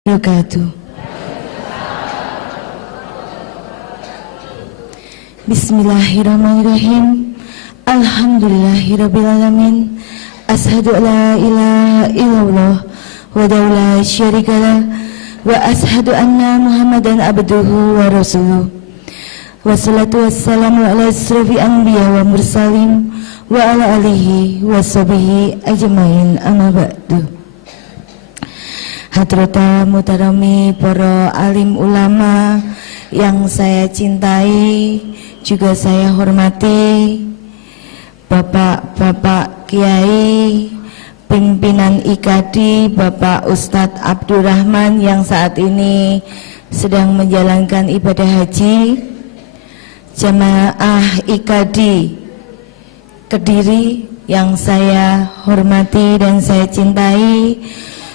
wabarakatuh. Bismillahirrahmanirrahim. Alhamdulillahirrabbilalamin. Ashadu la ilaha illallah wahdahu la syarikalah wa ashadu anna Muhammadan abduhu wa rasuluh. Wassalatu wassalamu ala asrafil anbiya wa mursalin wa ala alihi wa sahbihi ajmain, amma ba'du. Hadrata mutarami para alim ulama yang saya cintai, juga saya hormati, Bapak-bapak Kiai, pimpinan IKADI, Bapak Ustadz Abdurrahman yang saat ini sedang menjalankan ibadah haji, jamaah IKADI Kediri yang saya hormati dan saya cintai,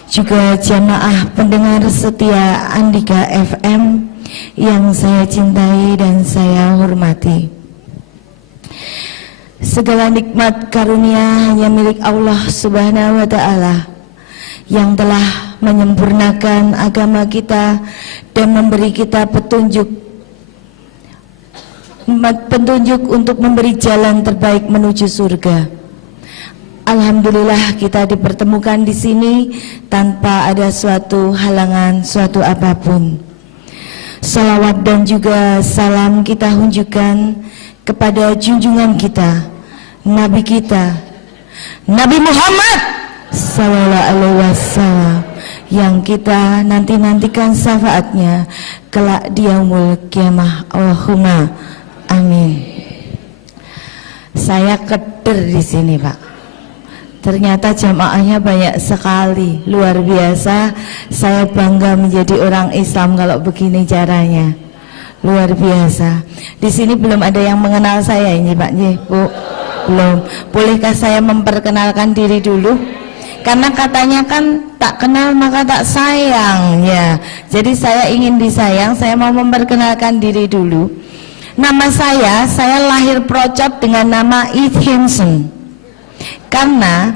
juga jamaah pendengar setia Andika FM yang saya cintai dan saya hormati. Segala nikmat karunia hanya milik Allah Subhanahu wa Ta'ala yang telah menyempurnakan agama kita dan memberi kita petunjuk untuk memberi jalan terbaik menuju surga. Alhamdulillah kita dipertemukan di sini tanpa ada suatu halangan, suatu apapun. Salawat dan juga salam kita hunjukkan kepada junjungan kita, Nabi kita, Nabi Muhammad sallallahu alaihi wasallam, yang kita nantikan syafaatnya kelak di yaumul kiamah. Allahumma amin. Saya keder di sini, Pak. Ternyata jamaahnya banyak sekali, luar biasa. Saya bangga menjadi orang Islam kalau begini caranya, luar biasa. Di sini belum ada yang mengenal saya ini, Pak, Bu. Belum. Bolehkah saya memperkenalkan diri dulu? Karena katanya kan tak kenal maka tak sayang, ya. Jadi saya ingin disayang, saya mau memperkenalkan diri dulu. Nama saya lahir procot dengan nama Ith Hansen. Karena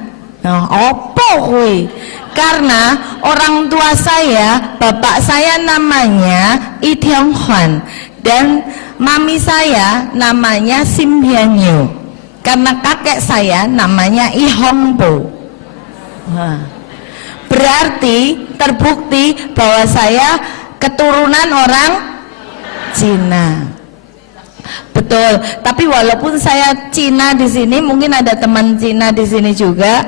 karena orang tua saya, bapak saya namanya Ith Hyong Hwan dan mami saya namanya Sim Hyun Yu. Karena kakek saya namanya I Hong Po. Berarti terbukti bahwa saya keturunan orang Cina. Betul, tapi walaupun saya Cina di sini, mungkin ada teman Cina di sini juga.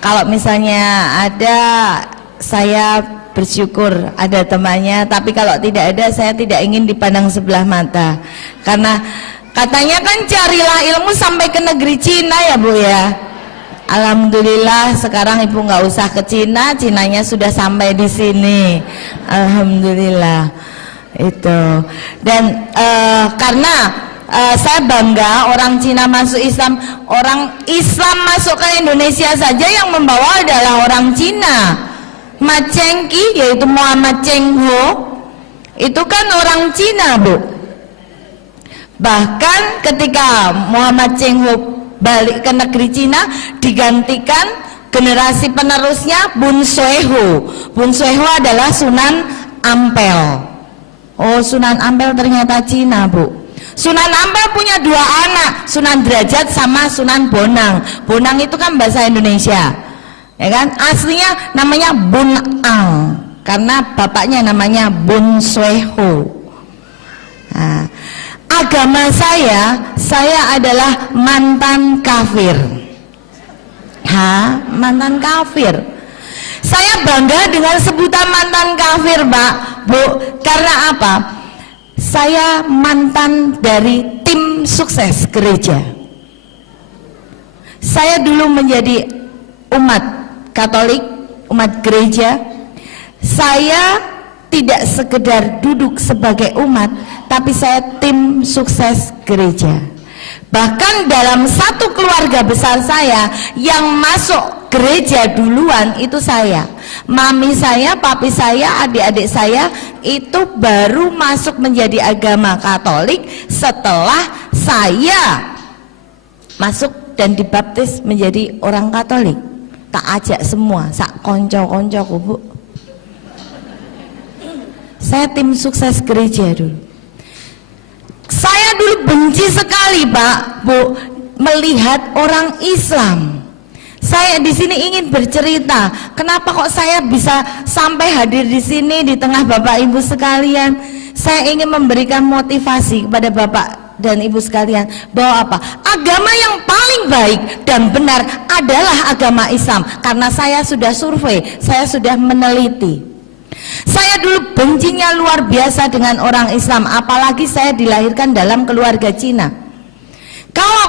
Kalau misalnya ada, saya bersyukur ada temannya. Tapi kalau tidak ada, saya tidak ingin dipandang sebelah mata. Karena katanya kan carilah ilmu sampai ke negeri Cina, ya Bu ya. Alhamdulillah sekarang Ibu nggak usah ke Cina, Cinanya sudah sampai di sini. Alhamdulillah. Itu. Dan karena saya bangga orang Cina masuk Islam, orang Islam masuk ke Indonesia saja yang membawa adalah orang Cina. Ma Chengqi, yaitu Muhammad Cheng Ho, itu kan orang Cina, Bu. Bahkan ketika Muhammad Cheng Ho balik ke negeri Cina, digantikan generasi penerusnya Bun Sueho. Bun Sueho adalah Sunan Ampel. Oh, Sunan Ampel ternyata Cina, Bu. Sunan Ampel punya dua anak, Sunan Derajat sama Sunan Bonang. Bonang itu kan bahasa Indonesia, ya kan? Aslinya namanya Bun Ang, karena bapaknya namanya Bun Sueho. Nah, agama saya adalah mantan kafir. Mantan kafir. Saya bangga dengan sebutan mantan kafir, Pak, Bu. Karena apa? Saya mantan dari tim sukses gereja. Saya dulu menjadi umat Katolik, umat gereja. Saya tidak sekedar duduk sebagai umat, tapi saya tim sukses gereja. Bahkan dalam satu keluarga besar saya, yang masuk gereja duluan itu saya. Mami saya, papi saya, adik-adik saya itu baru masuk menjadi agama Katolik setelah saya masuk dan dibaptis menjadi orang Katolik. Tak ajak semua, sak konco-konco, Bu. Saya tim sukses gereja dulu. Saya dulu benci sekali Pak, Bu, melihat orang Islam. Saya di sini ingin bercerita, kenapa kok saya bisa sampai hadir di sini di tengah Bapak Ibu sekalian. Saya ingin memberikan motivasi kepada Bapak dan Ibu sekalian bahwa apa? Agama yang paling baik dan benar adalah agama Islam. Karena saya sudah survei, saya sudah meneliti. Saya dulu bencinya luar biasa dengan orang Islam, apalagi saya dilahirkan dalam keluarga Cina. Kalau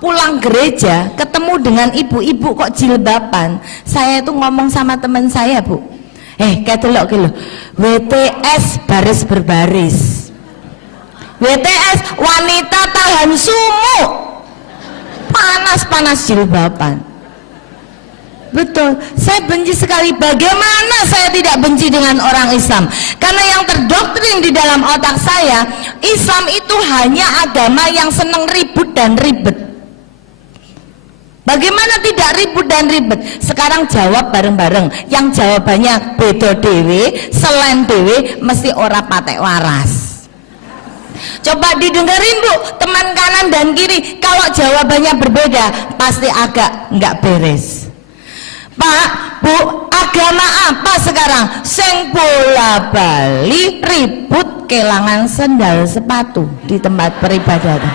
pulang gereja ketemu dengan ibu-ibu kok jilbaban, saya itu ngomong sama teman saya, Bu, ketelok ke lo, WTS baris berbaris, WTS wanita tahan sumuk, panas-panas jilbaban. Betul, saya benci sekali. Bagaimana saya tidak benci dengan orang Islam? Karena yang terdoktrin di dalam otak saya, Islam itu hanya agama yang senang ribut dan ribet. Bagaimana tidak ribut dan ribet? Sekarang jawab bareng-bareng. Yang jawabannya beda dewe, selain dewe, mesti ora patek waras. Coba didengerin Bu, teman kanan dan kiri. Kalau jawabannya berbeda, pasti agak nggak beres. Pak, Bu, agama apa sekarang? Sing bola bali ribut kelangan sendal sepatu di tempat peribadatan.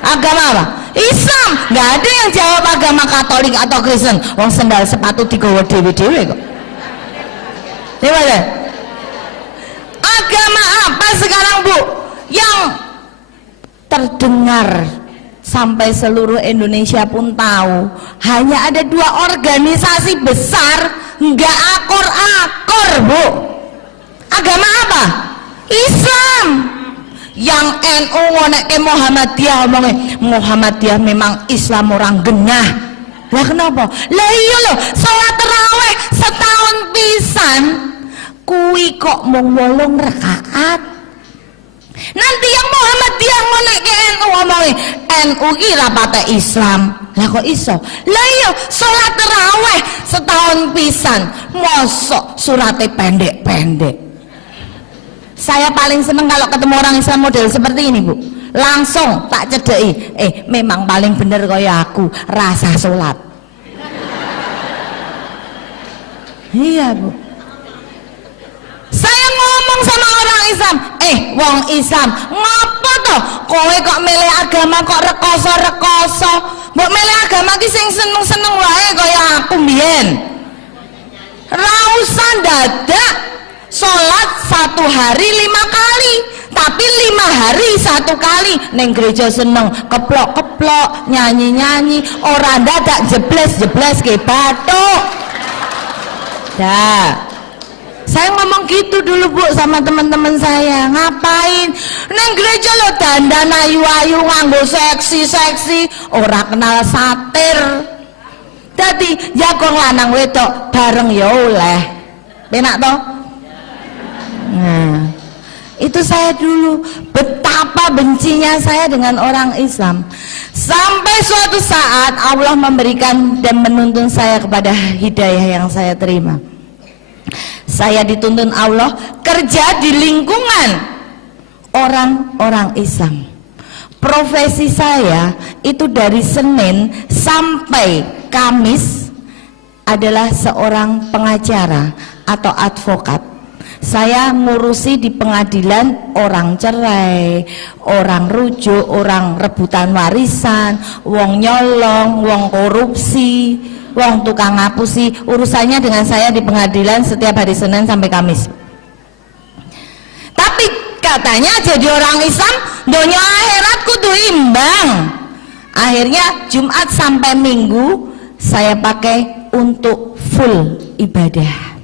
Agama apa? Islam. Nggak ada yang jawab agama Katolik atau Kristen. Wong sendal sepatu digawa dewe-dewe kok. Gimana? Agama apa sekarang Bu? Yang terdengar sampai seluruh Indonesia pun tahu, hanya ada 2 organisasi besar, nggak akor-akor Bu. Agama apa? Islam. Yang NU ngonek Muhammadiyah, ngomongnya Muhammadiyah memang Islam orang genah. Lah kenapa? Lah iya loh, sholat tarawih setahun pisan kui kok mung 8 rakaat. Nanti yang Muhammadiyah ngonek ke NU ngomongnya NU ki rapate Islam. Lah kok iso? Lah iya sholat tarawih setahun pisan mosok surate pendek-pendek. Saya paling seneng kalau ketemu orang Islam model seperti ini Bu, langsung tak cedeki, memang paling bener kaya aku rasa sholat. Iya Bu, saya ngomong sama orang Islam, wong Islam ngapa toh kowe kok milih agama kok rekoso-rekoso, mbok milih agama ki sing seneng-seneng wae kaya aku mbiyen. Ra usah dadak sholat 1 hari 5 kali, tapi 5 hari 1 kali. Neng gereja seneng keplok-keplok, nyanyi-nyanyi, orang dadak jebles-jebles ke batuk. Dah, saya ngomong gitu dulu Bu sama teman-teman saya. Ngapain? Neng gereja lo dandan ayu-ayu nganggo seksi-seksi, ora kenal satir. Dadi jagong lanang wedok bareng ya oleh. Penak toh? Nah, itu saya dulu betapa bencinya saya dengan orang Islam. Sampai suatu saat Allah memberikan dan menuntun saya kepada hidayah yang saya terima. Saya dituntun Allah kerja di lingkungan orang-orang Islam. Profesi saya itu dari Senin sampai Kamis adalah seorang pengacara atau advokat. Saya ngurusi di pengadilan orang cerai, orang rujuk, orang rebutan warisan, wong nyolong, wong korupsi, wong tukang ngapusi. Urusannya dengan saya di pengadilan setiap hari Senin sampai Kamis. Tapi katanya jadi orang Islam donya akhirat kudu imbang. Akhirnya Jumat sampai Minggu saya pakai untuk full ibadah.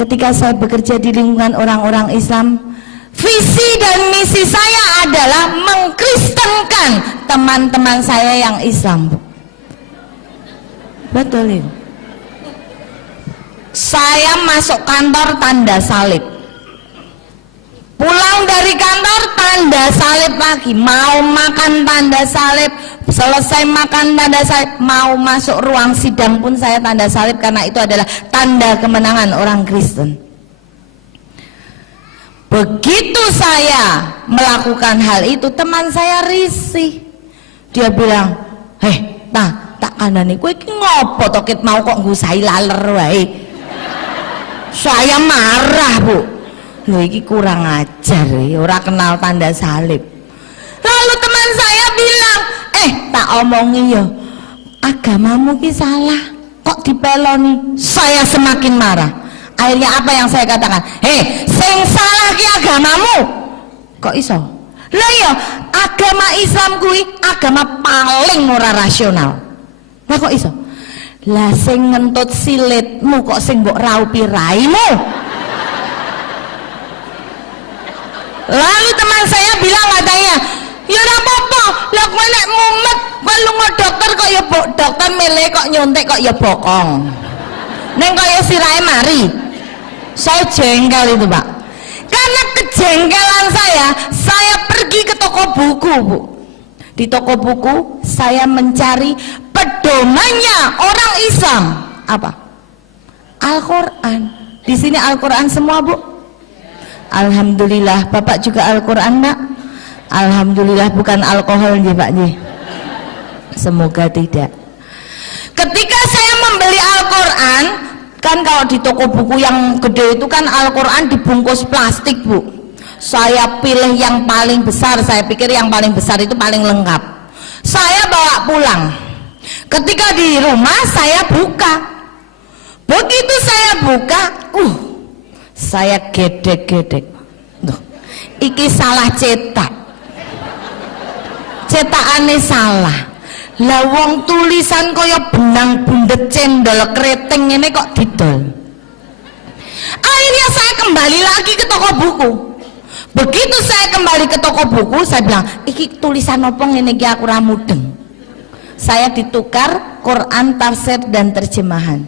Ketika saya bekerja di lingkungan orang-orang Islam, visi dan misi saya adalah mengkristenkan teman-teman saya yang Islam. Betul itu. Saya masuk kantor tanda salib, pulang dari kantor tanda salib lagi, mau makan tanda salib, selesai makan tanda salib, mau masuk ruang sidang pun saya tanda salib, karena itu adalah tanda kemenangan orang Kristen. Begitu saya melakukan hal itu, teman saya risih. Dia bilang, tak kandani kowe iki ngopo to ket mau kok ngusai laler wae. Saya marah, Bu. Lho iki kurang ajar, ora kenal tanda salib. Lalu teman saya bilang, tak omongi ya, agamamu ki salah, kok dipeloni. Saya semakin marah. Akhirnya apa yang saya katakan? Sing salah ki agamamu. Kok iso? Lah ya, agama Islam kuwi agama paling ora rasional. Lah kok iso? Lah sing ngentut silitmu kok sing mbok raupi raimu. Lalu teman saya bilang katanya, ya ora apa-apa, lah kowe nek mumet, kowe lunga dokter kok ya dokter milih kok nyuntik kok ya bokong. Neng kok ya sirahe mari. Saya jengkel itu, Pak. Karena kejengkelan saya pergi ke toko buku, Bu. Di toko buku saya mencari pedomannya orang Islam. Apa? Al-Quran. Di sini Al-Quran semua, Bu? Alhamdulillah. Bapak juga Al-Quran, Nak? Alhamdulillah, bukan alkohol nih, Pak nih. Semoga tidak. Ketika saya membeli Al-Quran, kan kalau di toko buku yang gede itu kan Al-Quran dibungkus plastik, Bu. Saya pilih yang paling besar, saya pikir yang paling besar itu paling lengkap. Saya bawa pulang. Ketika di rumah saya buka. Begitu saya buka, saya gedek-gedek. Iki salah cetak. Cetakane salah. Lah wong tulisan kaya benang bundet cendol keriting ini kok didol. Akhirnya saya kembali lagi ke toko buku. Begitu saya kembali ke toko buku, saya bilang, iki tulisan apa ngene iki aku ora mudeng. Saya ditukar Quran tafsir dan terjemahan.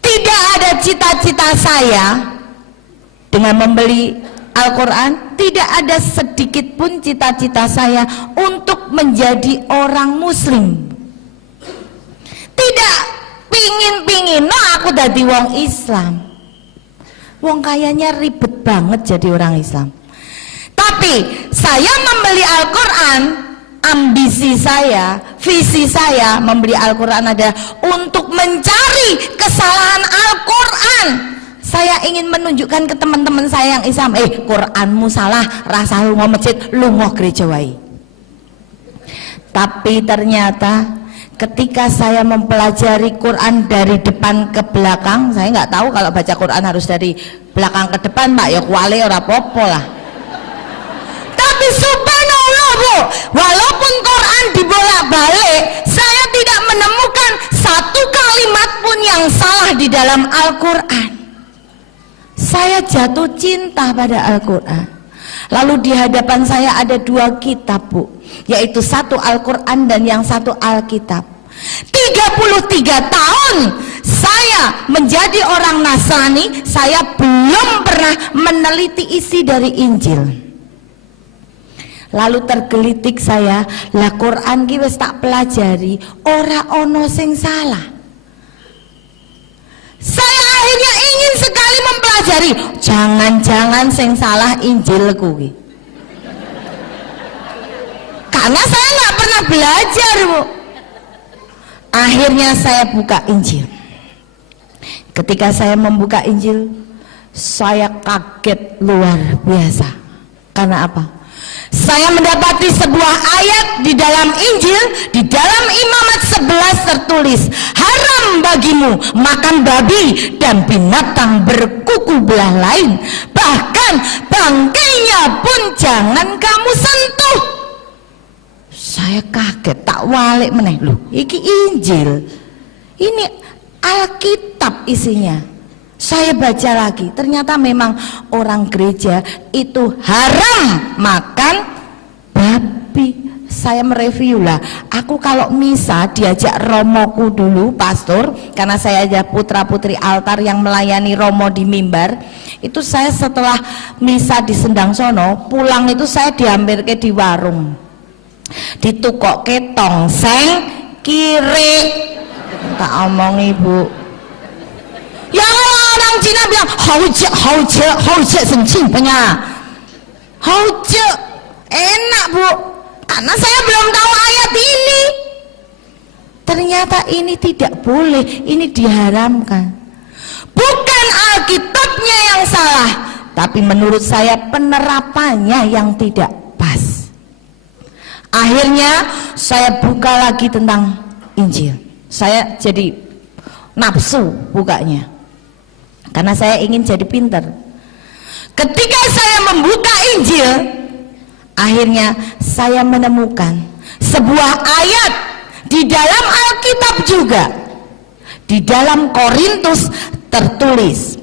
Tidak ada cita-cita saya dengan membeli Al-Quran, tidak ada sedikit pun cita-cita saya untuk menjadi orang muslim. Tidak pingin aku dadi wong Islam. Wong kayaknya ribet banget jadi orang Islam. Tapi saya membeli Al-Quran, ambisi saya, visi saya membeli Al-Quran adalah untuk mencari kesalahan Al-Quran. Saya ingin menunjukkan ke teman-teman saya yang Islam, Quranmu salah, rasa lunga masjid, lunga gereja wae. Tapi ternyata ketika saya mempelajari Quran dari depan ke belakang, saya nggak tahu kalau baca Quran harus dari belakang ke depan, Pak, ya kuali ora popo lah. Tapi subhanallah, Bu, walaupun Quran dibolak-balik, saya tidak menemukan satu kalimat pun yang salah di dalam Al-Quran. Saya jatuh cinta pada Al-Quran. Lalu di hadapan saya ada dua kitab, Bu, yaitu satu Al-Quran dan yang satu Alkitab. 33 tahun saya menjadi orang Nasrani, saya belum pernah meneliti isi dari Injil. Lalu tergelitik saya, lah Quran ki wis tak pelajari, ora ono sing salah. Saya akhirnya ingin sekali mempelajari, jangan-jangan sing salah Injilku ki. Karena saya nggak pernah belajar, Bu. Akhirnya saya buka Injil. Ketika saya membuka Injil, saya kaget luar biasa. Karena apa? Saya mendapati sebuah ayat di dalam Injil, di dalam Imamat 11 tertulis, haram bagimu makan babi dan binatang berkuku belah lain, bahkan bangkainya pun jangan kamu sentuh. Saya kaget, tak walik meneh, loh iki Injil, ini Alkitab isinya. Saya baca lagi, ternyata memang orang gereja itu haram makan babi. Saya mereview lah, aku kalau misa diajak romoku dulu, pastor, karena saya ada putra putri altar yang melayani romo di mimbar. Itu saya setelah misa di Sendang sono, pulang itu saya dihampirke di warung. Ditukokke tongseng kiri. Tak omong ibu. Ya orang Cina bilang hauce sencing punya. Hauce enak bu, karena saya belum tahu ayat ini. Ternyata ini tidak boleh, ini diharamkan. Bukan Alkitabnya yang salah, tapi menurut saya penerapannya yang tidak pas. Akhirnya saya buka lagi tentang Injil. Saya jadi nafsu bukanya, karena saya ingin jadi pintar. Ketika saya membuka Injil, akhirnya saya menemukan sebuah ayat di dalam Alkitab juga. Di dalam Korintus tertulis,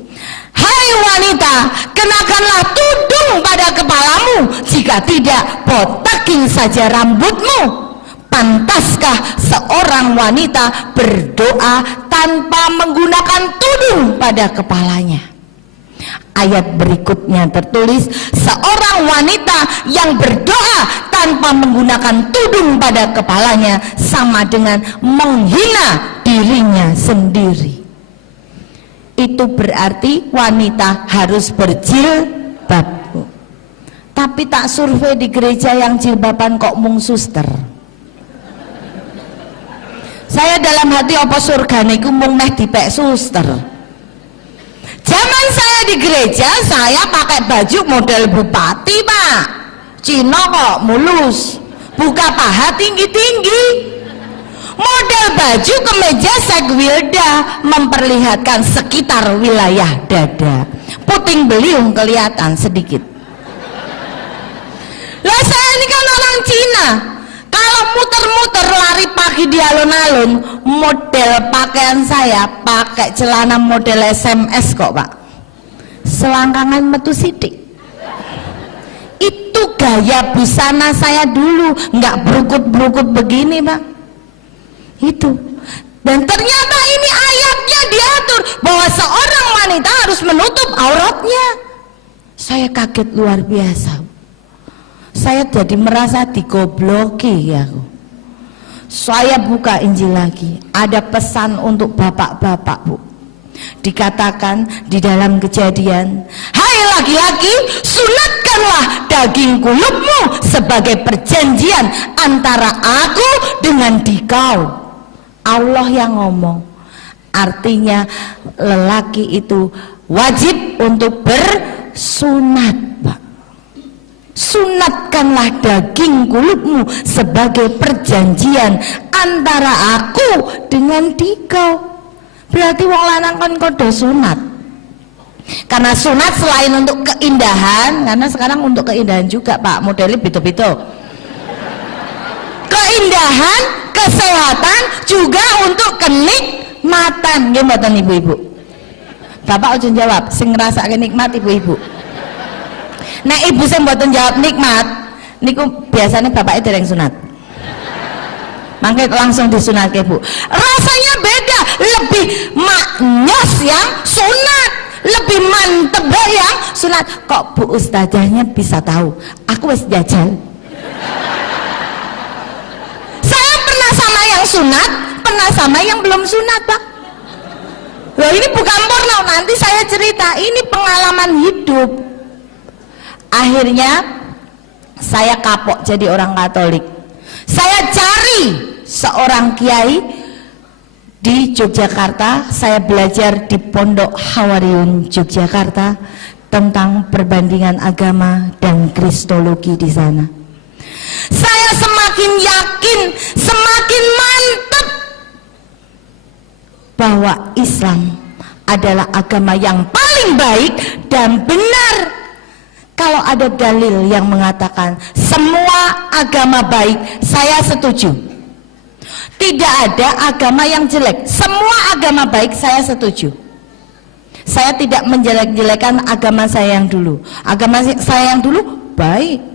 "Hai wanita, kenakanlah tudung pada kepalamu, jika tidak botakin saja rambutmu. Pantaskah seorang wanita berdoa tanpa menggunakan tudung pada kepalanya?" Ayat berikutnya tertulis, seorang wanita yang berdoa tanpa menggunakan tudung pada kepalanya sama dengan menghina dirinya sendiri. Itu berarti wanita harus berjilbab. Tapi tak survei di gereja yang jilbaban kok mung suster. Saya dalam hati apa surgane iku mung meh dipek suster. Zaman saya di gereja, saya pakai baju model bupati pak. Cina kok mulus, buka paha tinggi-tinggi. Model baju kemeja segwilda memperlihatkan sekitar wilayah dada. Puting beliung kelihatan sedikit. Lah saya ini kan orang Cina. Kalau muter-muter lari pagi di alun-alun, model pakaian saya pakai celana model SMS kok pak. Selangkangan metu sidik. Itu gaya busana saya dulu, nggak berukut-berukut begini pak. Itu. Dan ternyata ini ayatnya diatur bahwa seorang wanita harus menutup auratnya. Saya kaget luar biasa. Saya jadi merasa digobloki ya. Saya buka Injil lagi, ada pesan untuk bapak-bapak bu. Dikatakan di dalam Kejadian, "Hai laki-laki, sunatkanlah daging kulupmu sebagai perjanjian antara aku dengan dikau." Allah yang ngomong. Artinya lelaki itu wajib untuk bersunat pak. Sunatkanlah daging kulupmu sebagai perjanjian antara aku dengan dikau. Berarti wong lanang kan kudu sunat. Karena sunat selain untuk keindahan, karena sekarang untuk keindahan juga pak, modelnya bito-bito. Keindahan, kesehatan, juga untuk kenikmatan. Gimana ibu-ibu? Bapak udah jawab, sing ngrasake nikmat ibu-ibu. Nah ibu saya mboten jawab nikmat, niku biasanya bapaknya dereng sunat. Mangke langsung disunat ke bu. Rasanya beda, lebih maknyos yang sunat, lebih mantep yang sunat. Kok bu ustazahnya bisa tahu? Aku wis jajal. Saya pernah sama yang sunat, pernah sama yang belum sunat pak. Loh ini bukan porno, nanti saya cerita, ini pengalaman hidup. Akhirnya saya kapok jadi orang Katolik. Saya cari seorang kiai di Yogyakarta. Saya belajar di Pondok Hawariun Yogyakarta tentang perbandingan agama dan kristologi di sana. Saya semakin yakin, semakin mantap bahwa Islam adalah agama yang paling baik dan benar. Kalau ada dalil yang mengatakan semua agama baik, saya setuju. Tidak ada agama yang jelek, semua agama baik saya setuju. Saya tidak menjelek-jelekan agama saya yang dulu. Agama saya yang dulu baik.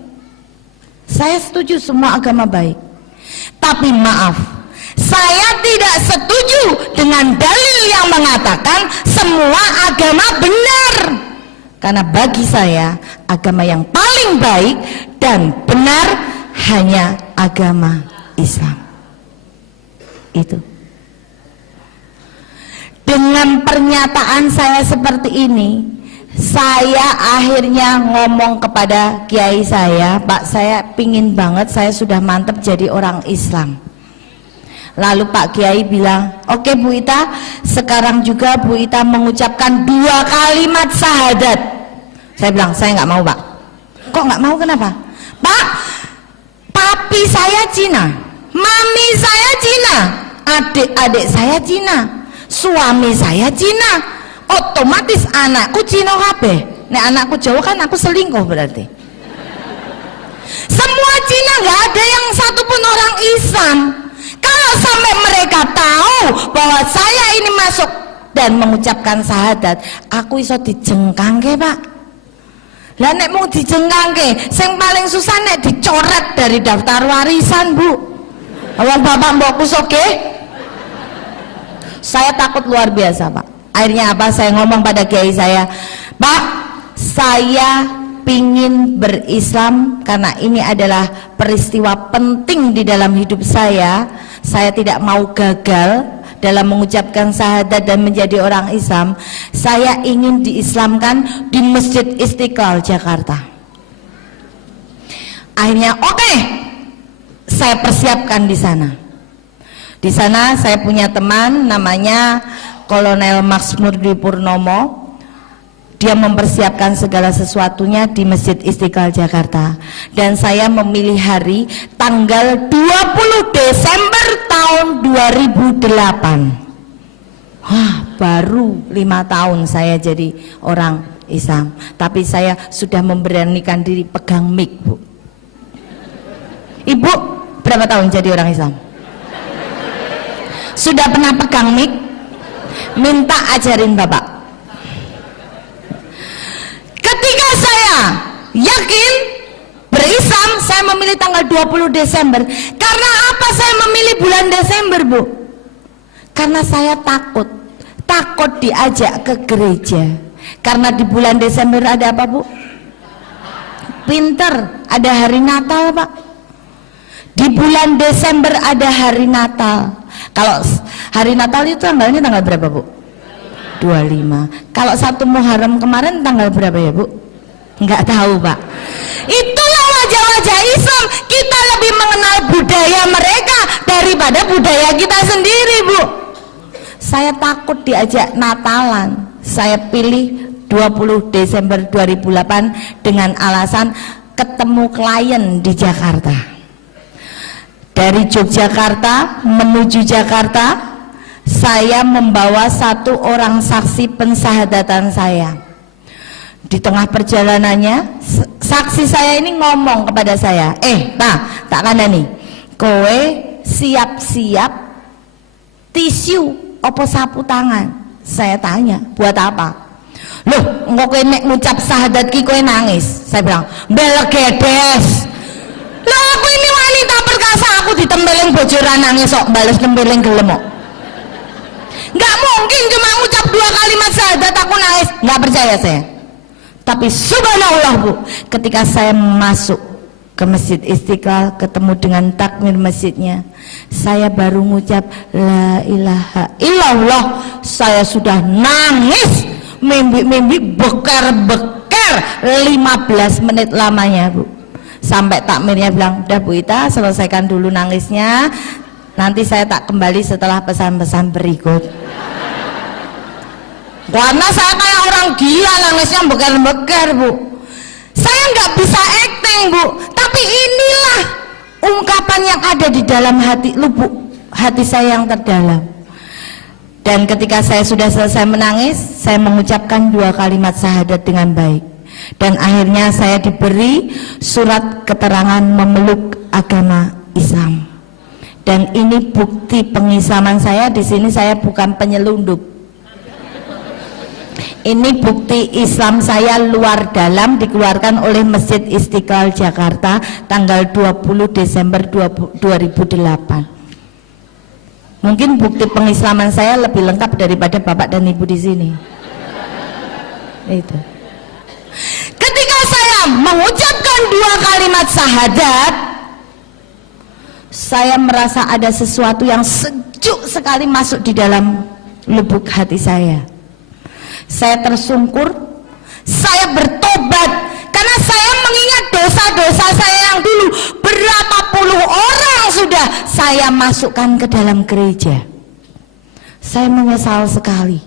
Saya setuju semua agama baik. Tapi maaf, saya tidak setuju dengan dalil yang mengatakan semua agama benar. Karena bagi saya agama yang paling baik dan benar hanya agama Islam. Itu. Dengan pernyataan saya seperti ini, saya akhirnya ngomong kepada kiai saya, Pak, saya pingin banget, saya sudah mantep jadi orang Islam. Lalu Pak Kiai bilang, oke Bu Ita, sekarang juga Bu Ita mengucapkan 2 kalimat syahadat. Saya bilang, saya nggak mau Pak. Kok nggak mau, kenapa? Pak, papi saya Cina, mami saya Cina, adik-adik saya Cina, suami saya Cina, otomatis anakku Cina kabeh. Nek anakku Jawa kan aku selingkuh berarti. Semua Cina, nggak ada yang satupun orang Islam. Kalau sampai mereka tahu bahwa saya ini masuk dan mengucapkan syahadat, aku iso dijengkangke Pak. Lah nek mau dijengkangke, sing paling susah nek dicoret dari daftar warisan Bu. Awang bapak mbokku soge. Saya takut luar biasa Pak. Akhirnya apa? Saya ngomong pada kiai saya, Pak, saya pingin berislam karena ini adalah peristiwa penting di dalam hidup saya. Saya tidak mau gagal dalam mengucapkan syahadat dan menjadi orang Islam. Saya ingin diislamkan di Masjid Istiqlal Jakarta. Akhirnya oke, saya persiapkan di sana. Di sana saya punya teman namanya Kolonel Max Murdi Purnomo. Dia mempersiapkan segala sesuatunya di Masjid Istiqlal Jakarta. Dan saya memilih hari tanggal 20 Desember tahun 2008. Wah, baru 5 tahun saya jadi orang Islam. Tapi saya sudah memberanikan diri pegang mic, Bu. Ibu, berapa tahun jadi orang Islam? Sudah pernah pegang mic? Minta ajarin Bapak. Ketika saya yakin berislam, saya memilih tanggal 20 Desember. Karena apa saya memilih bulan Desember, Bu? Karena saya takut diajak ke gereja. Karena di bulan Desember ada apa, Bu? Pinter, ada hari Natal, Pak. Di bulan Desember ada hari Natal. Kalau hari Natal itu tanggalnya tanggal berapa, Bu? 25. Kalau 1 Muharram kemarin tanggal berapa ya, Bu? Enggak tahu, Pak. Itulah wajah-wajah Islam. Kita lebih mengenal budaya mereka daripada budaya kita sendiri, Bu. Saya takut diajak Natalan. Saya pilih 20 Desember 2008 dengan alasan ketemu klien di Jakarta. Dari Yogyakarta menuju Jakarta, saya membawa 1 orang saksi pensahadatan saya. Di tengah perjalanannya, saksi saya ini ngomong kepada saya, tak kandani, kowe siap-siap tisu opo sapu tangan. Saya tanya, buat apa? Loh, engko kowe nek ngucap syahadat ki kowe nangis. Saya bilang, belegedes. Loh, aku ini wanita perkasa, aku ditempelin bojo ra nangis kok bales tempelin gelem kok. Nggak mungkin cuma ngucap 2 kalimat syahadat aku nangis. Nggak percaya saya. Tapi subhanallah, Bu, ketika saya masuk ke Masjid Istiqlal, ketemu dengan takmir masjidnya, saya baru ngucap la ilaha illallah, saya sudah nangis, mimpi-mimpi beker-beker 15 menit lamanya, Bu. Sampai takmirnya bilang, udah Bu Ita, selesaikan dulu nangisnya, nanti saya tak kembali setelah pesan-pesan berikut. Karena saya kayak orang gila, nangisnya beker-beker, Bu. Saya nggak bisa acting, Bu, tapi inilah ungkapan yang ada di dalam hati, lubuk hati saya yang terdalam. Dan ketika saya sudah selesai menangis, saya mengucapkan 2 kalimat syahadat dengan baik. Dan akhirnya saya diberi surat keterangan memeluk agama Islam. Dan ini bukti pengislaman saya. Di sini saya bukan penyelundup. Ini bukti Islam saya luar dalam, dikeluarkan oleh Masjid Istiqlal Jakarta tanggal 20 Desember 2008. Mungkin bukti pengislaman saya lebih lengkap daripada Bapak dan Ibu di sini. Itu. Ketika saya mengucapkan 2 kalimat syahadat, saya merasa ada sesuatu yang sejuk sekali masuk di dalam lubuk hati saya. Saya tersungkur, saya bertobat karena saya mengingat dosa-dosa saya yang dulu. Berapa puluh orang sudah saya masukkan ke dalam gereja. Saya menyesal sekali.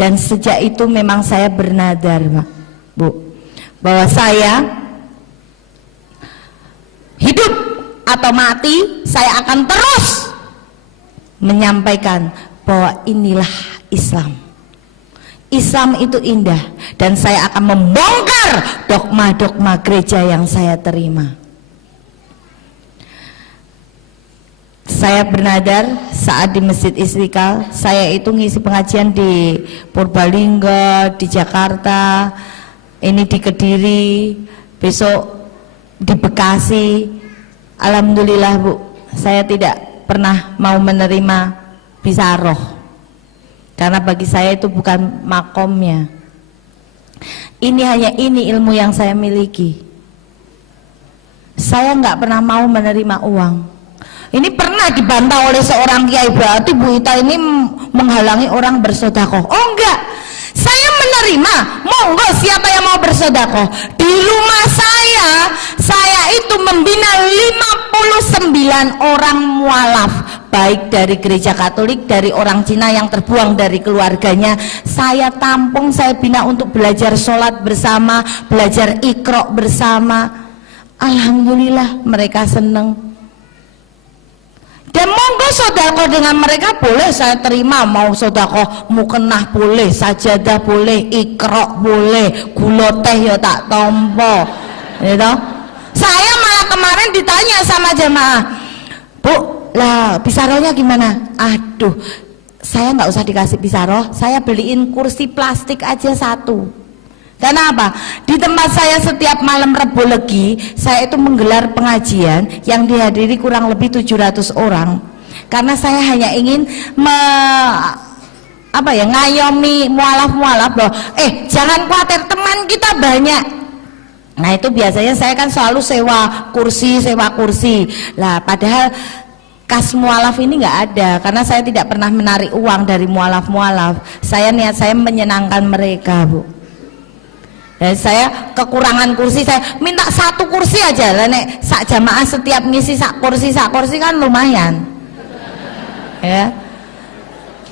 Dan sejak itu memang saya bernadar, Pak, Bu, bahwa saya hidup atau mati, saya akan terus menyampaikan bahwa inilah Islam. Islam itu indah, dan saya akan membongkar dogma-dogma gereja yang saya terima. Saya bernadar saat di Masjid Istiqlal. Saya itu ngisi pengajian di Purbalingga, di Jakarta, ini di Kediri, besok di Bekasi. Alhamdulillah, Bu, saya tidak pernah mau menerima bisaroh, karena bagi saya itu bukan makomnya. Ini hanya ilmu yang saya miliki. Saya nggak pernah mau menerima uang. Ini pernah dibantah oleh seorang kiai, berarti Bu Ita ini menghalangi orang bersedekah. Oh enggak, saya menerima, monggo siapa yang mau bersedekah. Di rumah saya itu membina 59 orang mualaf, baik dari gereja Katolik, dari orang Cina yang terbuang dari keluarganya. Saya tampung, saya bina untuk belajar sholat bersama, belajar Iqra bersama. Alhamdulillah mereka seneng. Dan monggo sodako dengan mereka boleh saya terima, mau sodako mukenah boleh, sajadah boleh, Iqra boleh, gula teh ya tak tompo, gitu. Saya malah kemarin ditanya sama jemaah, Bu, lah bisarohnya gimana? Aduh, saya nggak usah dikasih bisaroh, saya beliin kursi plastik aja satu. Karena apa? Di tempat saya setiap malam Rebo Legi, saya itu menggelar pengajian yang dihadiri kurang lebih 700 orang. Karena saya hanya ingin ngayomi mualaf-mualaf loh. Jangan khawatir, teman kita banyak. Nah itu biasanya saya kan selalu sewa kursi. Lah padahal kas mualaf ini nggak ada, karena saya tidak pernah menarik uang dari mualaf-mualaf. Niat saya menyenangkan mereka, Bu. Dan saya kekurangan kursi, saya minta satu kursi aja lah, nek sak jamaah setiap ngisi sak kursi kan lumayan, ya.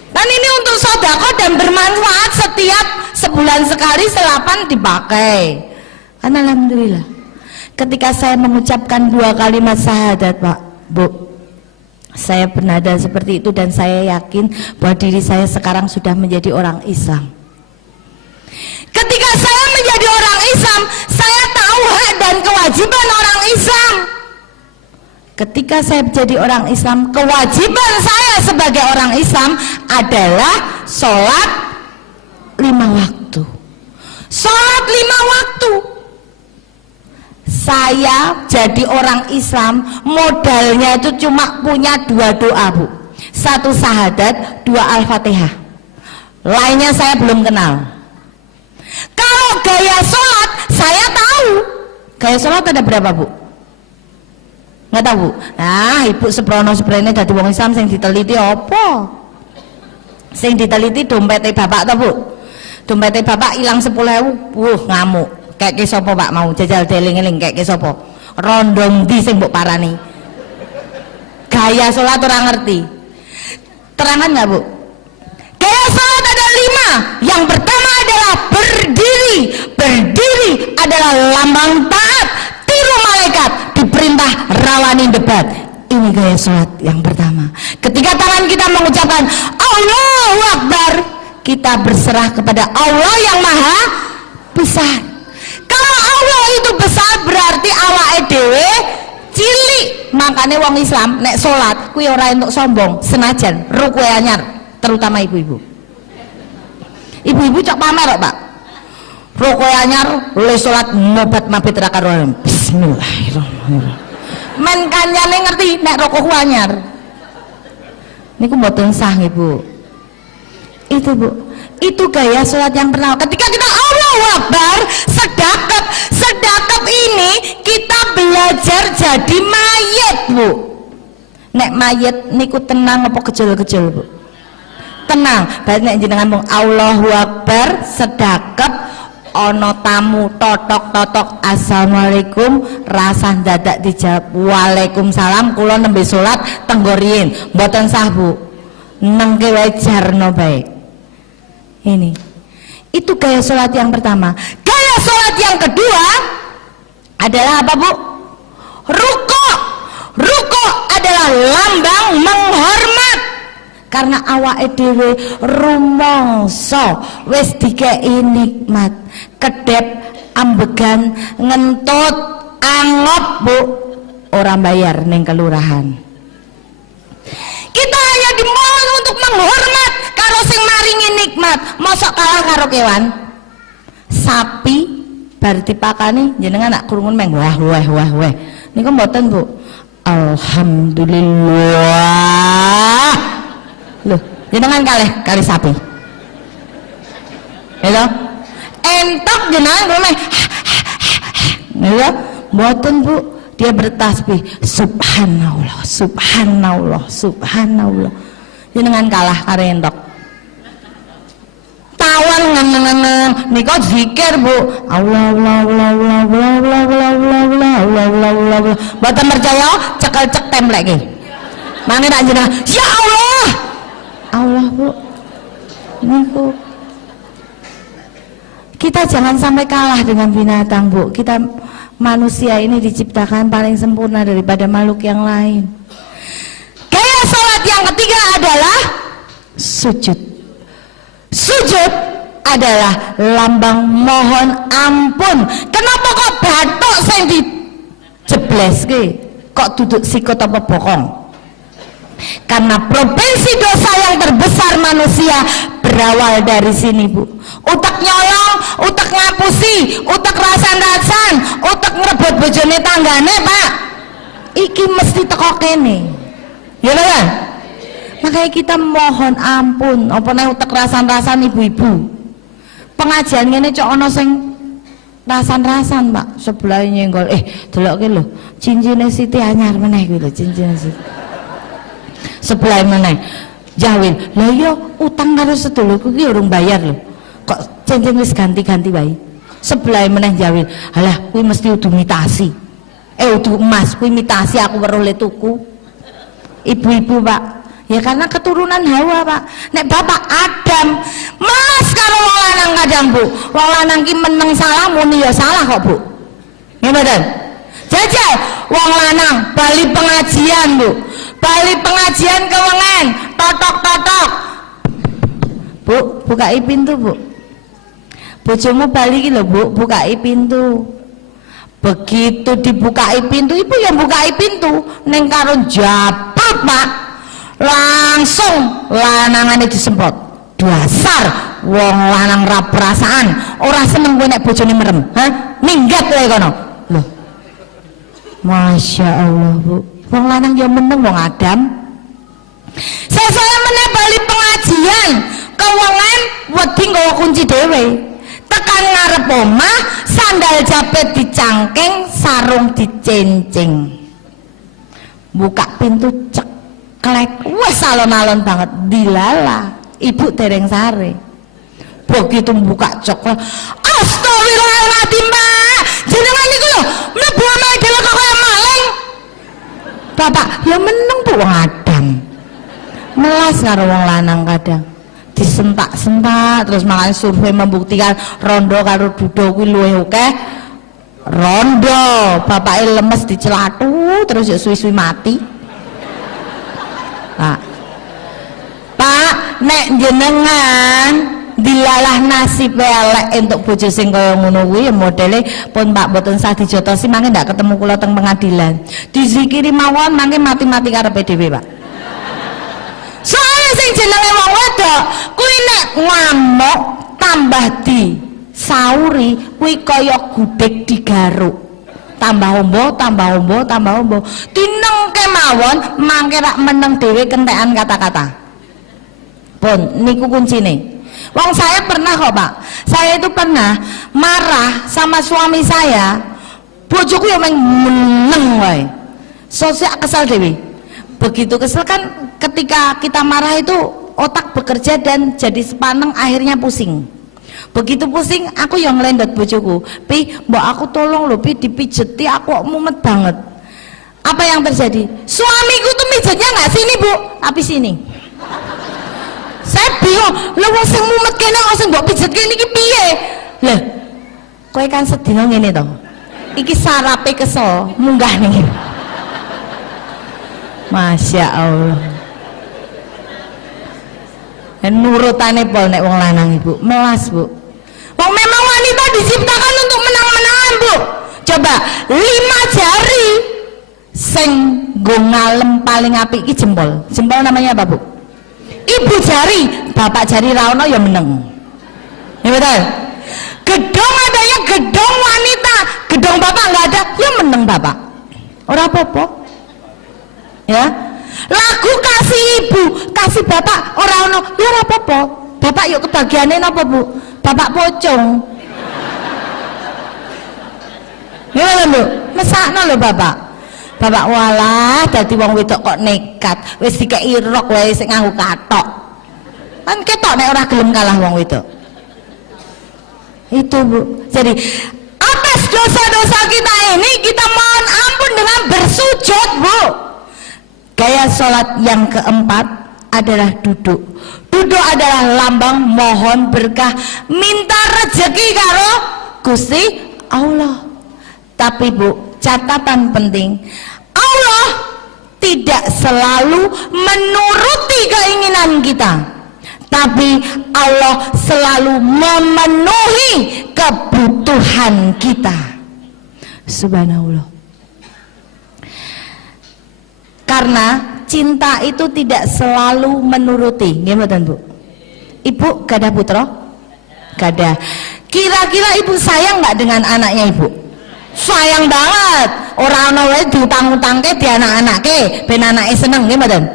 Dan ini untuk sodako dan bermanfaat, setiap sebulan sekali selapan dipakai. Kan alhamdulillah. Ketika saya mengucapkan 2 kalimat syahadat, Pak, Bu, saya bernada seperti itu, dan saya yakin bahwa diri saya sekarang sudah menjadi orang Islam. Ketika saya menjadi orang Islam, saya tahu hak dan kewajiban orang Islam. Ketika saya menjadi orang Islam, kewajiban saya sebagai orang Islam adalah sholat 5 waktu. Sholat 5 waktu. Saya jadi orang Islam, modalnya itu cuma punya 2 doa, Bu. 1 syahadat, 2 Al-Fatihah. Lainnya saya belum kenal. Kalau gaya sholat, saya tahu. Gaya sholat ada berapa, Bu? Nggak tahu, Bu? Nah, Ibu seprono-seprene dadi wong Islam sing diteliti apa? Sing diteliti dompetnya bapak tau, Bu? Dompetnya bapak hilang 10.000, ngamuk. Kayak sapa Pak mau jajal deling-eling kayak sapa? Rondong ndi sing mbok parani? Gaya sholat orang ngerti. Terangan nggak, Bu? Gaya sholat ada 5. Yang pertama adalah berdiri. Berdiri adalah lambang taat, tiru malaikat, diperintah rawani debat. Ini gaya sholat yang pertama. Ketika tangan kita mengucapkan Allahu Akbar, kita berserah kepada Allah yang maha besar. Kalau Allah itu besar, berarti awake dhewe cilik. Makanya wong Islam nek sholat kuwi ora entuk sombong, senajan ruku anyar, terutama ibu-ibu. Ibu-ibu cok pamer kok, Pak. Ruku anyar le sholat mobat mabit ra karo bismillahirrahmanirrahim. Men kancane ngerti nek ruku anyar. Niku mboten sah, Ibu. Itu, Bu. Itu gaya sholat yang pertama. Ketika kita Allahu Akbar, sedekap ini kita belajar jadi mayit, Bu. Nek mayit niku tenang apa gejol-gejol, Bu? Tenang. Berarti nek jenengan mung Allahu Akbar sedekap ana tamu totok-totok assalamualaikum rasah dadak dijawab waalaikumsalam kula nembe salat tenggo riyin mboten sah, Bu. Nengke wae jarno baik. Ini. Itu gaya salat yang pertama. Gaya salat yang kedua adalah apa, Bu? Rukuk. Rukuk adalah lambang menghormat. Karena awake dhewe rumangsa wis dikeki nikmat, kedep, ambegan, ngentut, angop, Bu, ora bayar ning kelurahan. Kita hanya dimohon untuk menghormat karo sing maringi nikmat. Mosok kalah karo kewan? Sapi bar dipakani jenengan nak krungun meng wah. Niku mboten, Bu. Alhamdulillah. Loh, jenengan kali sapi. Lho. Entok jenengan ngomong. Lho, mboten, Bu. Dia bertasbih subhanallah, subhanallah, subhanallah. Jenengan kalah karo entok. Tawan ngang niku zikir, Bu. Allah Allah Allah Allah Allah Allah Allah Allah Allah Allah Allah. Mboten percaya cekel cek templek iki. Mangke tak jenengan, ya Allah. Allah, Bu. Niku. Kita jangan sampai kalah dengan binatang, Bu. Kita manusia ini diciptakan paling sempurna daripada makhluk yang lain. Gaya salat yang ketiga adalah sujud. Sujud adalah lambang mohon ampun. Kenapa kok bathuk sing dijebleske? Kok duduk sikut apa bokong? Karena provinsi dosa yang terbesar manusia berawal dari sini, Bu. Utek nyolong, utek ngapusi, utek rasan-rasan, utek ngerebut bojone tanggane, Pak. Iki mesti teko kene. Ya lho kan? Makanya kita mohon ampun apa nek utek rasan-rasan ibu-ibu. Pengajian ngene cok ana sing rasan-rasan, Pak. Sebelah nyenggol, delokke lho, cincine Siti anyar meneh kuwi lho, cincine Siti. Sebelah meneh jawil lah iya utang karo sedulurku ki urung bayar lho kok cincin wis ganti-ganti wae. Sebelah meneh jawil halah kuwi mesti udu mitasi udu emas kuwi mitasi aku weruh le tuku. Ibu-ibu, Pak, ya karena keturunan Hawa, Pak. Nek bapak Adam mas karo wong lanang kadang, Bu, wong lanang ki meneng salah muni ya salah kok, Bu. Nggih mboten? Jajal wong lanang bali pengajian, Bu. Bali pengajian kewengen, totok-totok. Bu, bukai pintu, Bu. Bojomu bali ki lho, Bu, bukai pintu. Begitu dibukai pintu, ibu yang bukai pintu, neng karo jabrut, Pak. Langsung lanangane disemprot. Dasar wong lanang ra perasaan, ora seneng kowe nek bojone merem. Hah? Minggat kowe kono. Loh. Masya Allah, Bu. Wong lanang ya meneng wong Adam. Saya meneh bali pengajian, kewengen wedi nggawa kunci dhewe. Tekan ngarep omah, sandal jepit dicangking, sarung dicencing. Buka pintu ceklek, wes alon-alon banget, dilala. Ibu dereng sare. Begitu buka ceklek, astagfirullahaladzim, Mbak. Jenengan niku lho, mlebu omahe dhewe kok kaya maling. Bapak, ya meneng Bu wong Adam. Melas karo wong lanang kadang. Disentak-sentak terus makanya survei membuktikan rondo karo duda kuwi luwih akeh. Rondo, bapake lemes dicelatu terus ya suwi-suwi mati. Pak, nek jenengan dilalah nasib elek entuk bojo sing kaya ngono kuwi ya modele pun Pak mboten sah dijotosi mangke ndak ketemu kula teng pengadilan. Dizikiri mawon mangke mati-mati karepe dhewe, Pak. Soale sing jenenge wong wedok kuwi nek ngamuk tambah di sauri kuwi kaya gudeg digaruk. Tambah ombo, tambah ombo, tambah ombo. Dinengke mawon mangke rak meneng dhewe kentekan kata-kata. Pun niku kuncine. Wong saya pernah kok, Pak. Saya itu pernah marah sama suami saya. bojoku yang meneng wae. Sosok kesal dewi. Begitu kesel kan ketika kita marah itu otak bekerja dan jadi sepaneng akhirnya pusing. Begitu pusing aku yang ngelendot bojoku. Pi, mbak aku tolong loh Pi dipijeti aku kok mumet banget. Apa yang terjadi? Suamiku tuh mijetnya nggak sini bu, tapi sini. Saya bingung, lho wong sing mumet kene kok sing mbok pijet kene iki piye? Lah, kowe kan sedina ngene to. Iki sarape kesel, munggah nih. Masya Allah. Nurutane pol nek wong lanang ibu, melas bu. Wong memang wanita diciptakan untuk menang-menangan bu. Coba 5 jari sing nggo ngalem paling apik iki jempol. Jempol namanya apa bu? Ibu jari, bapak jari ra ono ya meneng. Ya betul. Gedong adanya gedong wanita, gedong bapak nggak ada, ya meneng bapak. Ora apa-apa. Ya. Lagu kasih ibu, kasih bapak ora ono, ya ora apa-apa. Bapak yuk kebagiane napa bu? Bapak pocong. Ya lho, mesakno lho bapak. Bapak walah dadi wong wedok kok nekat wis dikeki rok wae sing nganggo katok kan ketok nek ora gelem kalah wong wedok itu bu. Jadi atas dosa-dosa kita ini kita mohon ampun dengan bersujud bu. Gaya sholat yang keempat adalah duduk. Duduk adalah lambang mohon berkah, minta rezeki karo Gusti Allah. Tapi bu, catatan penting, Allah tidak selalu menuruti keinginan kita, tapi Allah selalu memenuhi kebutuhan kita. Subhanallah. Karena cinta itu tidak selalu menuruti. Gimana bu? Ibu gadah putra? Gadah. Kira-kira ibu sayang nggak dengan anaknya ibu? Sayang banget. Orang wae diutang-utangke di anak-anake ben anake seneng nggih mboten?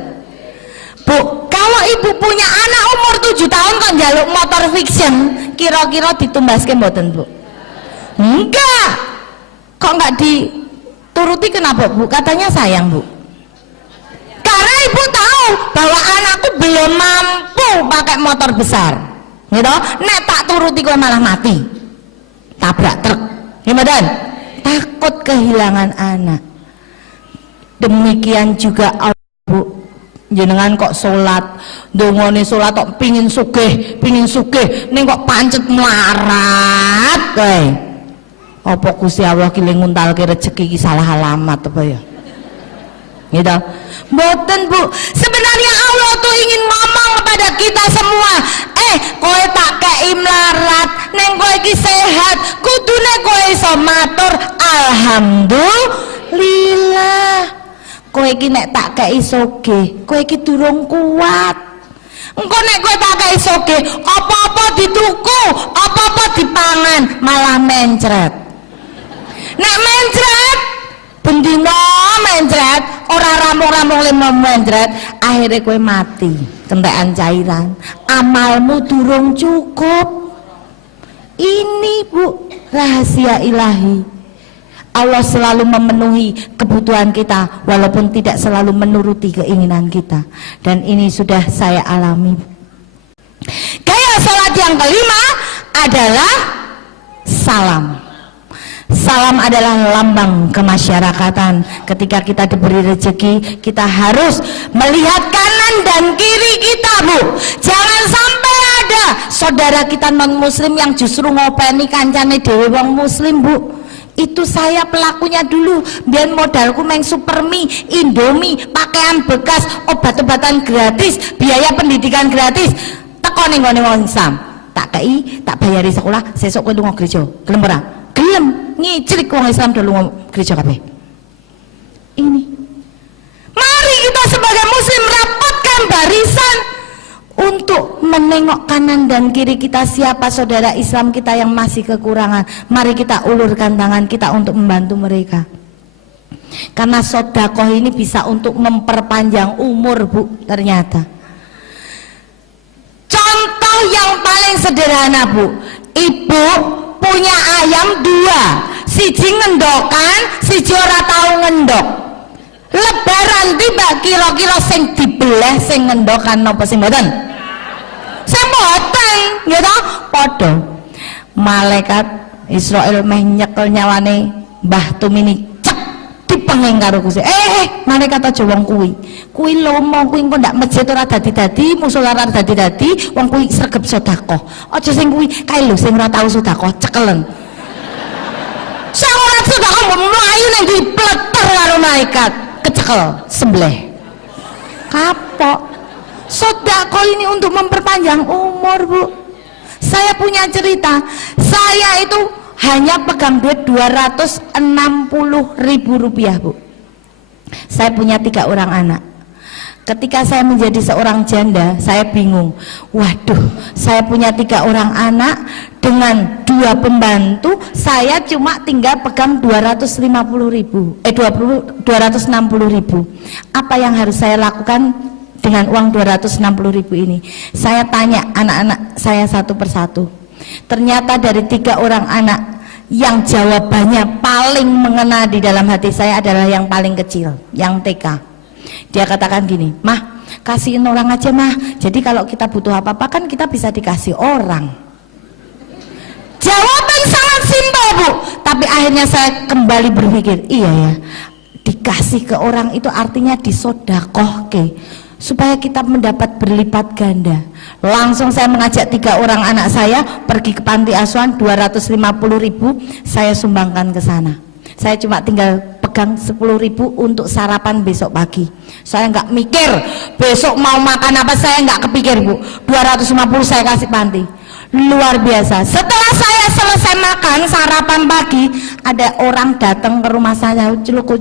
Bu, kalau ibu punya anak umur 7 tahun kok njaluk motor fiction, kira-kira ditumbaske mboten, Bu? Enggak. Kok enggak dituruti kenapa, Bu? Katanya sayang, Bu. Karena ibu tahu bahwa anakku belum mampu pakai motor besar. Gitu? Nek tak turuti kok malah mati. Tabrak truk. Gimana? Takut kehilangan anak. Demikian juga Bu, jenengan kok sholat, dongone sholat kok pingin sugih, ning kok pancet melarat kowe. Apa Gusti Allah ki nguntalke rezeki ki salah alamat apa ya? Gitu. Mboten Bu, sebenarnya Allah tuh ingin ngomong kepada kita semua, kowe tak kei melarat, neng kowe iki sehat, kudune kowe iso matur alhamdulillah. Kowe iki nek tak kei sugih, kowe iki durung kuat. Engko nek kowe tak kei sugih, apa-apa dituku, apa-apa dipangan, malah mencret. Nek mencret, bendina mencret, ora rampung-rampung lima mencret, akhirnya kowe mati, kentekan cairan. Amalmu durung cukup. Ini Bu, rahasia ilahi. Allah selalu memenuhi kebutuhan kita walaupun tidak selalu menuruti keinginan kita, dan ini sudah saya alami. Gaya sholat yang kelima adalah salam. Salam adalah lambang kemasyarakatan. Ketika kita diberi rezeki, kita harus melihat kanan dan kiri kita, Bu. Jangan sampai ada saudara kita non muslim yang justru ngopeni kancane dhewe wong muslim, Bu. Itu saya pelakunya dulu. Biar modalku main supermi, indomie, pakaian bekas, obat-obatan gratis, biaya pendidikan gratis. Teko ning ngene wong Islam, tak kei, tak bayari sekolah, sesuk kowe lunga gereja. Gelem ora? Gelem. Ngicrik wong Islam do lunga gereja kabeh. Ini. Mari kita sebagai muslim rapatkan barisan untuk menengok kanan dan kiri kita, siapa saudara Islam kita yang masih kekurangan. Mari kita ulurkan tangan kita untuk membantu mereka. Karena sedekah ini bisa untuk memperpanjang umur, Bu, ternyata. Contoh yang paling sederhana, Bu. Ibu punya ayam 2. siji ngendokan, siji ora tau ngendok. Lebaran tiba kira-kira sing dibelah sing ngendokan napa sing mboten? Sing mboten, nggih to? Padha. Malaikat Israil meh nyekel nyawane Mbah Tumini cek dipenging karo Gusti. Malaikat aja wong kuwi. Kuwi lomo, kuwi engko ndak masjid ora dadi-dadi, musala ora dadi-dadi, wong kuwi sregep sedekah. Aja sing kuwi kae lho sing ora tau sedekah cekelen. Sing ora sedekah mlayu ning dipleter karo malaikat, kecekel, sembelih. Kapok. Sedekah ini untuk memperpanjang umur, Bu. Saya punya cerita. Saya itu hanya pegang duit 260.000 rupiah, Bu. Saya punya 3 orang anak. Ketika saya menjadi seorang janda, saya bingung. Waduh, saya punya 3 orang anak dengan 2 pembantu, saya cuma tinggal pegang 260.000. 260.000. Apa yang harus saya lakukan dengan uang 260.000 ini? Saya tanya anak-anak saya satu persatu. Ternyata dari 3 orang anak, yang jawabannya paling mengena di dalam hati saya adalah yang paling kecil, yang TK. Dia katakan gini, "Mah, kasihin orang aja, Mah. Jadi kalau kita butuh apa-apa kan kita bisa dikasih orang." Jawaban sangat simpel, Bu. Tapi akhirnya saya kembali berpikir, iya ya, dikasih ke orang itu artinya disodakohke, supaya kita mendapat berlipat ganda. Langsung saya mengajak 3 orang anak saya pergi ke panti asuhan, 250.000 saya sumbangkan ke sana. Saya cuma tinggal pegang 10.000 untuk sarapan besok pagi. Saya nggak mikir besok mau makan apa, saya nggak kepikir, Bu. 250 saya kasih panti. Luar biasa. Setelah saya selesai makan sarapan pagi, ada orang datang ke rumah saya, celuk,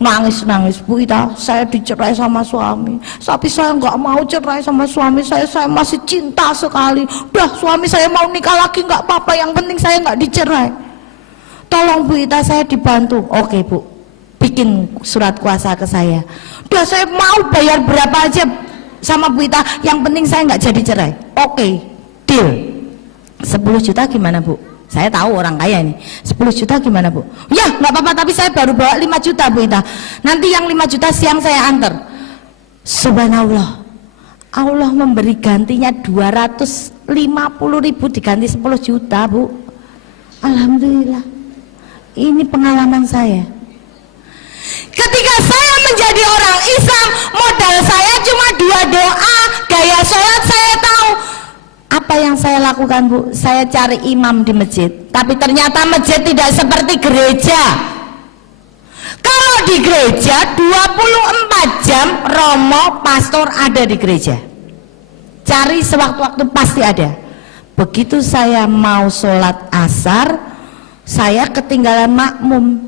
nangis, "Bu Ita, saya dicerai sama suami. Tapi saya nggak mau cerai sama suami saya masih cinta sekali. Udah, suami saya mau nikah lagi nggak apa-apa, yang penting saya nggak dicerai. Tolong Bu Ita, saya dibantu." Oke, Bu, bikin surat kuasa ke saya. Udah, saya mau bayar berapa aja sama Bu Ita, yang penting saya nggak jadi cerai. Oke, deal. 10 juta gimana, Bu? Saya tahu orang kaya ini. 10 juta gimana, Bu? Ya nggak apa-apa, tapi saya baru bawa 5 juta Bu Ita. Nanti yang 5 juta siang saya antar. Subhanallah, Allah memberi gantinya 250.000 diganti 10 juta, Bu. Alhamdulillah. Ini pengalaman saya. Ketika saya menjadi orang Islam, modal saya cuma 2 doa, gaya sholat saya tahu. Apa yang saya lakukan, Bu? Saya cari imam di masjid. Tapi ternyata masjid tidak seperti gereja. Kalau di gereja 24 jam romo pastor ada di gereja. Cari sewaktu-waktu pasti ada. Begitu saya mau sholat asar, saya ketinggalan makmum.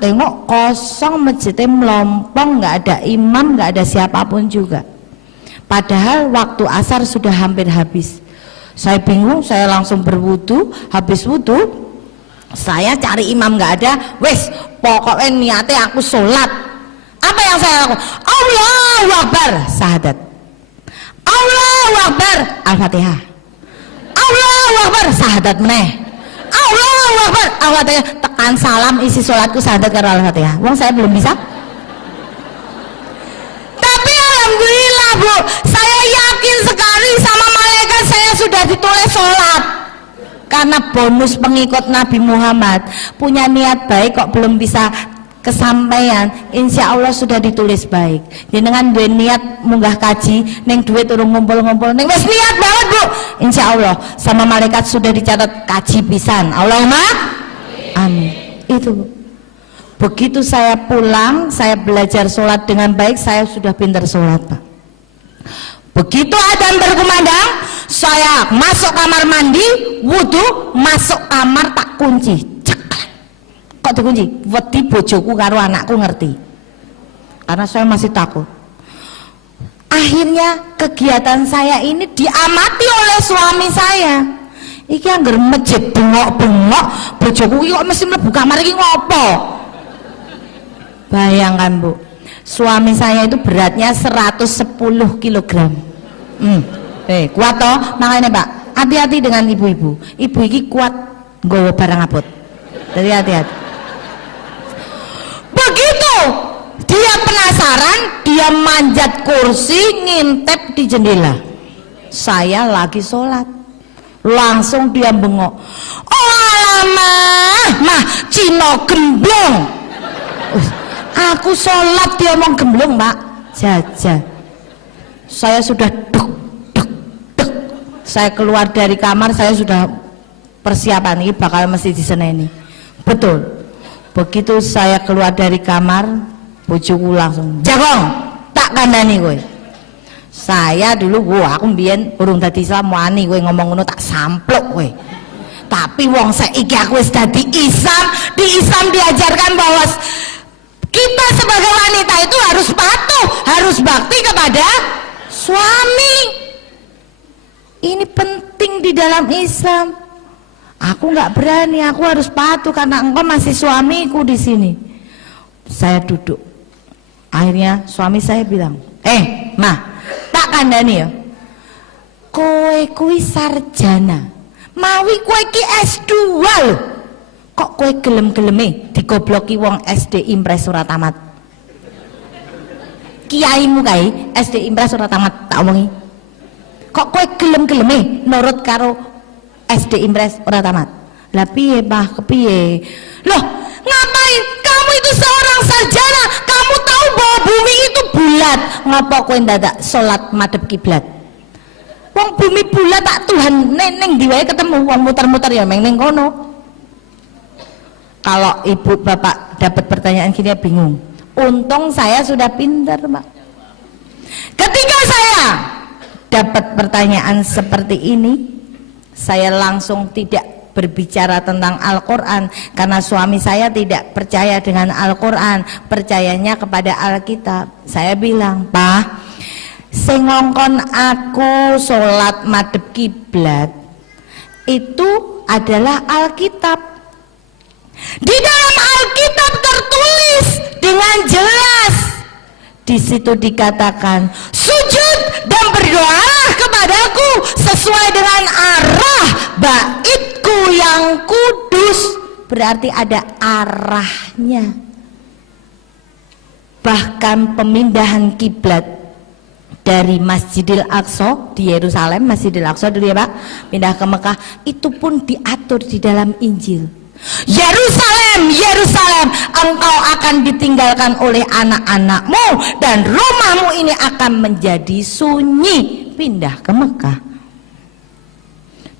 Tengok kosong, masjidnya melompong, nggak ada imam, nggak ada siapapun juga. Padahal waktu asar sudah hampir habis. Saya bingung, saya langsung berwudu. Habis wudu, saya cari imam, nggak ada. Wes, pokoknya niatnya aku sholat. Apa yang saya lakukan? Allahu Akbar, syahadat. Allahu Akbar, Al-Fatihah. Allahu Akbar, syahadat meneh. Allahu Akbar, Al-Fatihah. Tekan salam, isi sholatku syahadat karo Al-Fatihah. Wong saya belum bisa. Tapi alhamdulillah, Bu, saya yakin sekali sama malaikat saya sudah ditulis sholat. Karena bonus pengikut Nabi Muhammad, punya niat baik kok belum bisa kesampaian, insya Allah sudah ditulis baik. Jenengan duwe niat munggah kaji, neng duit turun ngumpul-ngumpul, neng wes niat banget, Bu, insya Allah sama malaikat sudah dicatat kaji pisan. Allahumma amin. Itu, Bu. Begitu saya pulang, saya belajar sholat dengan baik, saya sudah pintar sholat, Pak. Begitu adzan berkumandang, saya masuk kamar mandi, wudhu, masuk kamar tak kunci. Kok dikunci? Wedi bojoku karo anakku ngerti. Karena saya masih takut. Akhirnya kegiatan saya ini diamati oleh suami saya. Iki anggar masjid bengok-bengok, bojoku iki kok mesti mlebu kamar iki ngopo? Bayangkan, Bu, suami saya itu beratnya 110 kg. Kuat toh? Makanya, Pak, hati-hati dengan ibu-ibu. Ibu iki kuat nggawa barang abot. Jadi hati-hati. Begitu dia penasaran, dia manjat kursi, ngintip di jendela. Saya lagi sholat, langsung dia bengok. Oh alamah, mah Cino gemblong. Aku sholat dia ngomong gemblong, Pak. Jajan. Saya sudah duk. Saya keluar dari kamar, saya sudah persiapan ini bakal mesti diseneni. Betul. Begitu saya keluar dari kamar, bojoku langsung jagong, tak kandani kowe. Saya dulu aku mbiyen urung dadi Islam wani kowe ngomong ngono tak sampluk kowe. Tapi wong saiki aku wis dadi Islam, di Islam diajarkan bahwa kita sebagai wanita itu harus patuh, harus bakti kepada suami. Ini penting di dalam Islam. Aku nggak berani, aku harus patuh karena engkau masih suamiku di sini. Saya duduk. Akhirnya suami saya bilang, mah, tak kandani ya. Kowe kuwi sarjana, mawi kowe ki S2 loh. Kok kowe gelem-geleme digobloki wong SD Impres ora tamat. Kiaimu kae SD Impres ora tamat, tak omongi. Kok kowe gelem-geleme nurut karo SD Impres ora tamat. Lah piye Bah, kepiye? Loh, ngapain? Kamu itu seorang sarjana, kamu tahu bahwa bumi itu bulat. Ngapa kowe ndadak salat madhep kiblat? Wong bumi bulat tak Tuhan neng diwae ketemu wong muter-muter ya meng ning kono. Kalau ibu bapak dapat pertanyaan gini bingung. Untung saya sudah pintar, Pak. Ketika saya dapat pertanyaan seperti ini, saya langsung tidak berbicara tentang Al-Quran karena suami saya tidak percaya dengan Al-Quran, percayanya kepada Alkitab. Saya bilang, Pak, sing ngongkon aku sholat madhep kiblat itu adalah Alkitab. Di dalam Alkitab tertulis dengan jelas, di situ dikatakan sujud dan berdoalah kepadaku sesuai dengan arah baitku yang kudus. Berarti ada arahnya. Bahkan pemindahan kiblat dari Masjidil Aqsa di Yerusalem, Masjidil Aqsa dulu ya Pak, pindah ke Mekah, itu pun diatur di dalam Injil. Yerusalem, Yerusalem, engkau akan ditinggalkan oleh anak-anakmu dan rumahmu ini akan menjadi sunyi. Pindah ke Mekah,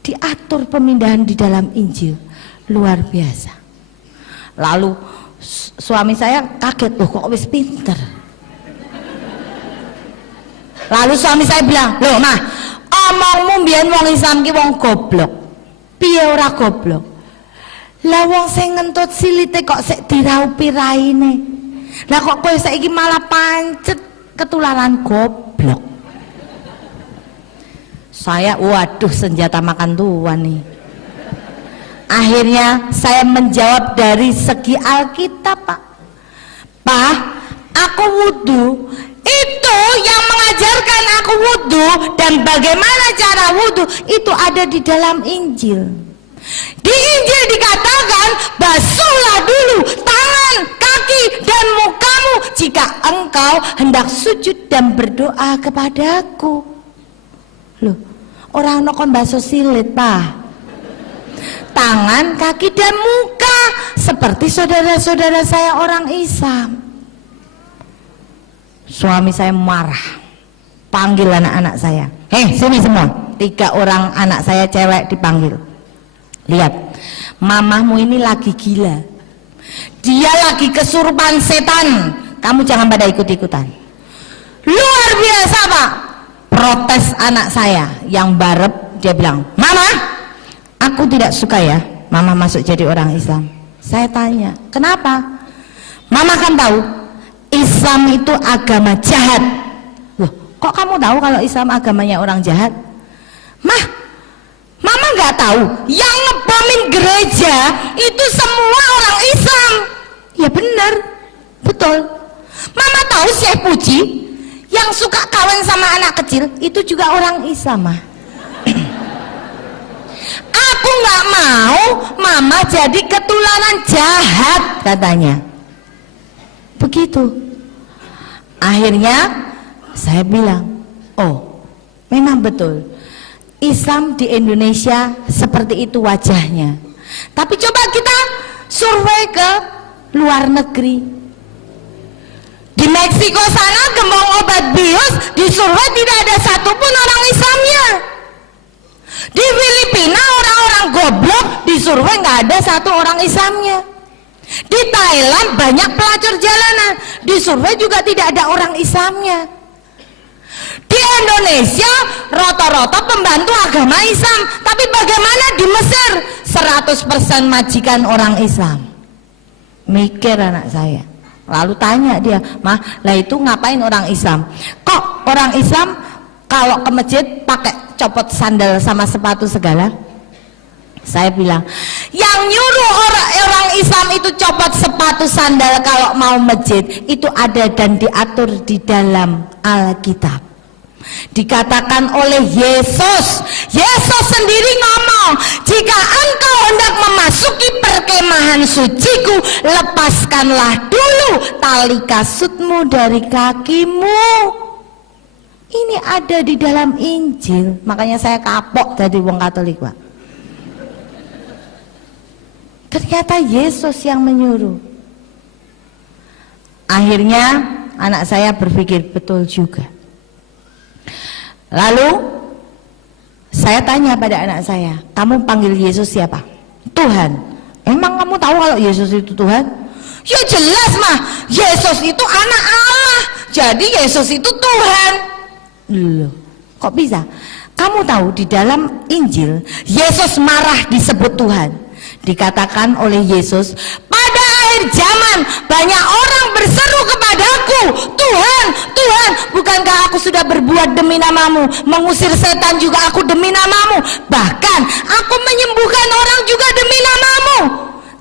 diatur pemindahan di dalam Injil, luar biasa. Lalu suami saya kaget, loh kok wis pinter. Lalu suami saya bilang, loh mah, omongmu mbiyen wong Islam ki wong goblok. Piye ora goblok? Lah wong sing ngentut silite kok sik diraupi raine. Lah kok kowe saiki malah pancet ketularan goblok. Saya waduh senjata makan tuan nih. Akhirnya saya menjawab dari segi Alkitab, Pak. Pak, aku wudhu. Itu yang mengajarkan aku wudhu dan bagaimana cara wudhu itu ada di dalam Injil. Di Injil dikatakan basuhlah dulu tangan, kaki dan mukamu jika engkau hendak sujud dan berdoa kepadaku. Loh, orang nokon basuh silit, Pak. Tangan, kaki dan muka seperti saudara-saudara saya orang Islam. Suami saya marah, panggil anak-anak saya. Sini semua, 3 orang anak saya cewek dipanggil. Lihat, mamahmu ini lagi gila. Dia lagi kesurupan setan. Kamu jangan pada ikut-ikutan. Luar biasa, Pak. Protes anak saya yang barep, dia bilang, Mama, aku tidak suka ya Mama masuk jadi orang Islam. Saya tanya, kenapa? Mama kan tahu Islam itu agama jahat. Loh, kok kamu tahu kalau Islam agamanya orang jahat? Mama nggak tahu yang ngebomin gereja itu semua orang Islam. Ya benar, betul. Mama tahu Syekh Puji yang suka kawin sama anak kecil itu juga orang Islam, Aku nggak mau mama jadi ketularan jahat katanya. Begitu. Akhirnya saya bilang, oh memang betul Islam di Indonesia seperti itu wajahnya. Tapi coba kita survei ke luar negeri. Di Meksiko sana gembong obat bius disurvei tidak ada satupun orang Islamnya. Di Filipina orang-orang goblok disurvei nggak ada satu orang Islamnya. Di Thailand banyak pelacur jalanan disurvei juga tidak ada orang Islamnya. Di Indonesia rata-rata pembantu agama Islam, tapi bagaimana di Mesir 100% majikan orang Islam. Mikir anak saya, lalu tanya dia, mah lah itu ngapain orang Islam? Kok orang Islam kalau ke masjid pakai copot sandal sama sepatu segala? Saya bilang, yang nyuruh orang Islam itu copot sepatu sandal kalau mau masjid itu ada dan diatur di dalam Alkitab. Dikatakan oleh Yesus. Yesus sendiri ngomong, jika engkau hendak memasuki perkemahan suciku, lepaskanlah dulu tali kasutmu dari kakimu. Ini ada di dalam Injil. Makanya saya kapok jadi wong Katolik, Pak. Ternyata Yesus yang menyuruh. Akhirnya anak saya berpikir betul juga. Lalu saya tanya pada anak saya, kamu panggil Yesus siapa? Tuhan. Emang kamu tahu kalau Yesus itu Tuhan? Ya jelas mah, Yesus itu anak Allah. Jadi Yesus itu Tuhan. Loh, kok bisa? Kamu tahu di dalam Injil Yesus marah disebut Tuhan. Dikatakan oleh Yesus, pada akhir zaman banyak orang berseru kepadaku, Tuhan, Tuhan, bukankah aku sudah berbuat demi namamu, mengusir setan juga aku demi namamu, bahkan aku menyembuhkan orang juga demi namamu.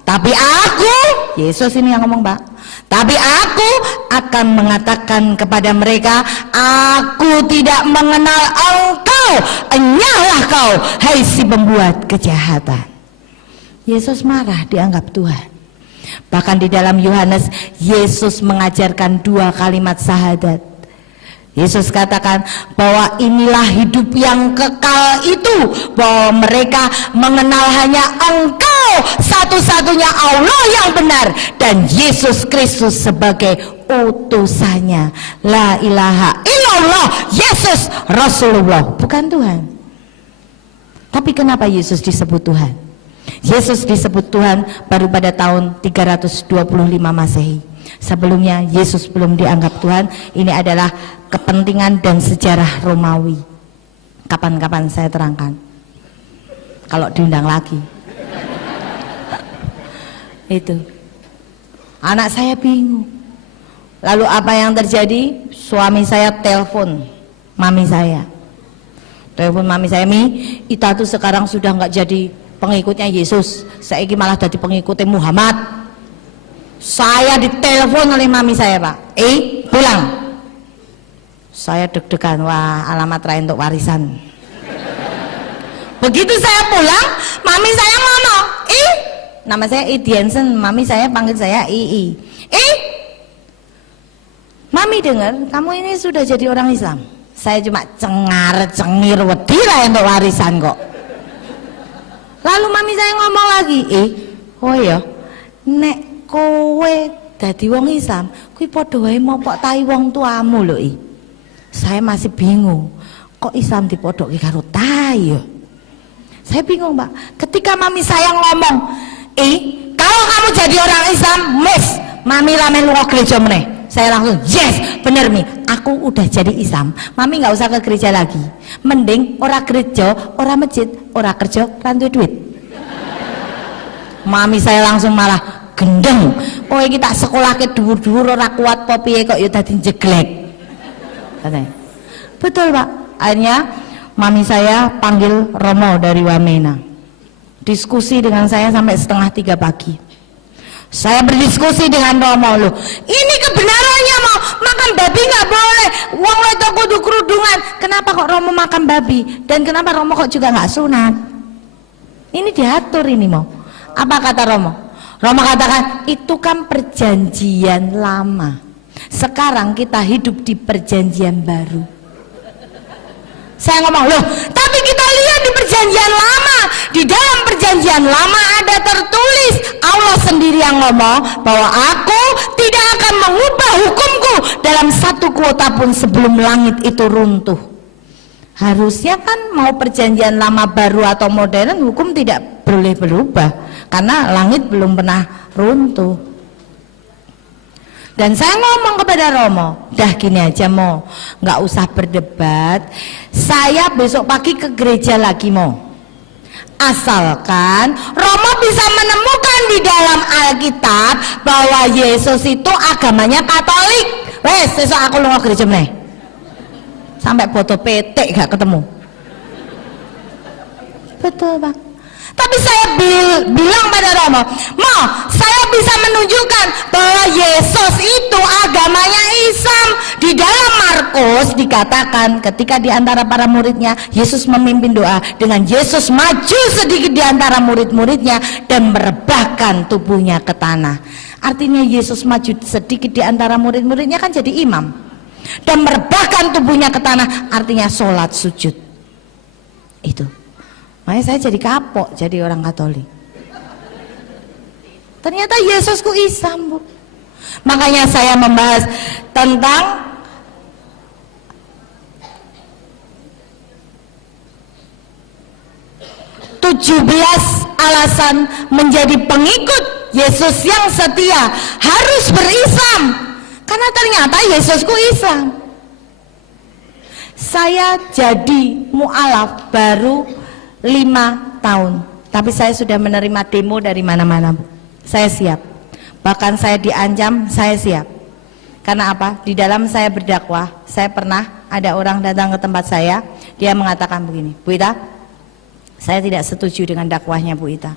Tapi aku, Yesus ini yang ngomong, Pak, tapi aku akan mengatakan kepada mereka, aku tidak mengenal engkau, enyahlah kau, hai si pembuat kejahatan. Yesus marah dianggap Tuhan. Bahkan di dalam Yohanes, Yesus mengajarkan 2 kalimat syahadat. Yesus katakan bahwa inilah hidup yang kekal itu, bahwa mereka mengenal hanya Engkau satu-satunya Allah yang benar, dan Yesus Kristus sebagai utusannya. La ilaha illallah, Yesus Rasulullah, bukan Tuhan. Tapi kenapa Yesus disebut Tuhan? Yesus disebut Tuhan baru pada tahun 325 Masehi. Sebelumnya Yesus belum dianggap Tuhan. Ini adalah kepentingan dan sejarah Romawi. Kapan-kapan saya terangkan, kalau diundang lagi. Itu anak saya bingung. Lalu apa yang terjadi? Suami saya telepon mami saya. Telepon mami saya, Mi, Ita tuh sekarang sudah nggak jadi pengikutnya Yesus, saya malah jadi pengikutnya Muhammad. Saya ditelepon oleh mami saya, Pak, pulang. Saya deg-degan, wah alamat lain untuk warisan. Begitu saya pulang, mami saya ngomong, nama saya Idiansen, mami saya panggil saya Ii. Mami dengar kamu ini sudah jadi orang Islam. Saya cuma cengar-cengir, wedi lah untuk warisan kok. Lalu mami saya ngomong lagi, oh ya, nek kowe dadi wong Islam, kuwi padha wae mopok tai wong tuamu lho. Saya masih bingung, kok Islam dipodoki karo tai ya? Saya bingung, Pak. Ketika mami saya ngomong, kalau kamu jadi orang Islam, mami ramen lunga gereja meneh. Saya langsung, yes, bener Mi, aku udah jadi Islam. Mami nggak usah ke gereja lagi. Mending ora gereja, ora masjid, ora kerja, rantu duit. Mami saya langsung malah gendeng. Kowe iki tak sekolahke dhuwur-dhuwur ora kuat apa piye kok ya dadi jeglek. Katanya. Betul, Pak. Akhirnya mami saya panggil Romo dari Wamena. Diskusi dengan saya sampai 2:30 pagi. Saya berdiskusi dengan Romo, loh, ini kebenarannya mau makan babi nggak boleh, wong wedok kudu kerudungan. Kenapa kok Romo makan babi? Dan kenapa Romo kok juga nggak sunat? Ini diatur ini mau. Apa kata Romo? Romo katakan itu kan perjanjian lama. Sekarang kita hidup di perjanjian baru. Saya ngomong, loh, tapi kita lihat di perjanjian lama. Di dalam perjanjian lama ada tertulis, Allah sendiri yang ngomong bahwa aku tidak akan mengubah hukumku dalam satu kuota pun sebelum langit itu runtuh. Harusnya kan mau perjanjian lama baru atau modern, hukum tidak boleh berubah karena langit belum pernah runtuh. Dan saya ngomong kepada Romo, dah gini aja Mo, nggak usah berdebat. Saya besok pagi ke gereja lagi Mo. Asalkan Romo bisa menemukan di dalam Alkitab bahwa Yesus itu agamanya Katolik. Wes, besok aku lunga gereja meneh. Sampai foto petek gak ketemu. Betul Bang. Tapi saya bilang pada Romo, Mo, saya bisa menunjukkan bahwa Yesus itu agamanya Islam. Di dalam Markus dikatakan ketika di antara para muridnya, Yesus memimpin doa dengan Yesus maju sedikit di antara murid-muridnya dan merebahkan tubuhnya ke tanah. Artinya Yesus maju sedikit di antara murid-muridnya kan jadi imam. Dan merebahkan tubuhnya ke tanah artinya sholat sujud. Itu. Makanya saya jadi kapok jadi orang Katolik. Ternyata Yesusku Islam, Bu. Makanya saya membahas tentang alasan menjadi pengikut Yesus yang setia harus berislam. Karena ternyata Yesusku Islam. Saya jadi mu'alaf baru 5 tahun, tapi saya sudah menerima demo dari mana-mana. Saya siap, bahkan saya diancam, saya siap. Karena apa? Di dalam saya berdakwah, saya pernah ada orang datang ke tempat saya, dia mengatakan begini, Bu Ita, saya tidak setuju dengan dakwahnya Bu Ita.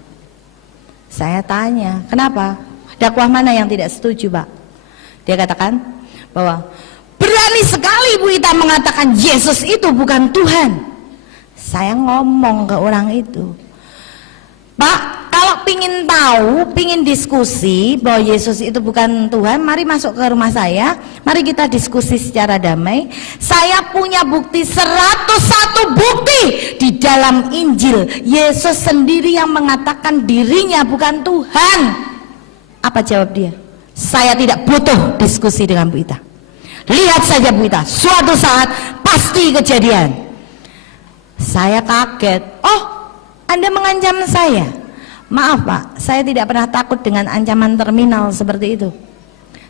Saya tanya, kenapa? Dakwah mana yang tidak setuju, Pak? Dia katakan bahwa berani sekali Bu Ita mengatakan Yesus itu bukan Tuhan. Saya ngomong ke orang itu, Pak, kalau pingin tahu, pingin diskusi bahwa Yesus itu bukan Tuhan, mari masuk ke rumah saya, mari kita diskusi secara damai. Saya punya bukti 101 bukti di dalam Injil. Yesus sendiri yang mengatakan dirinya bukan Tuhan. Apa jawab dia? Saya tidak butuh diskusi dengan Bu Ita. Lihat saja Bu Ita, suatu saat pasti kejadian. Saya kaget, oh Anda mengancam saya. Maaf Pak, saya tidak pernah takut dengan ancaman terminal seperti itu.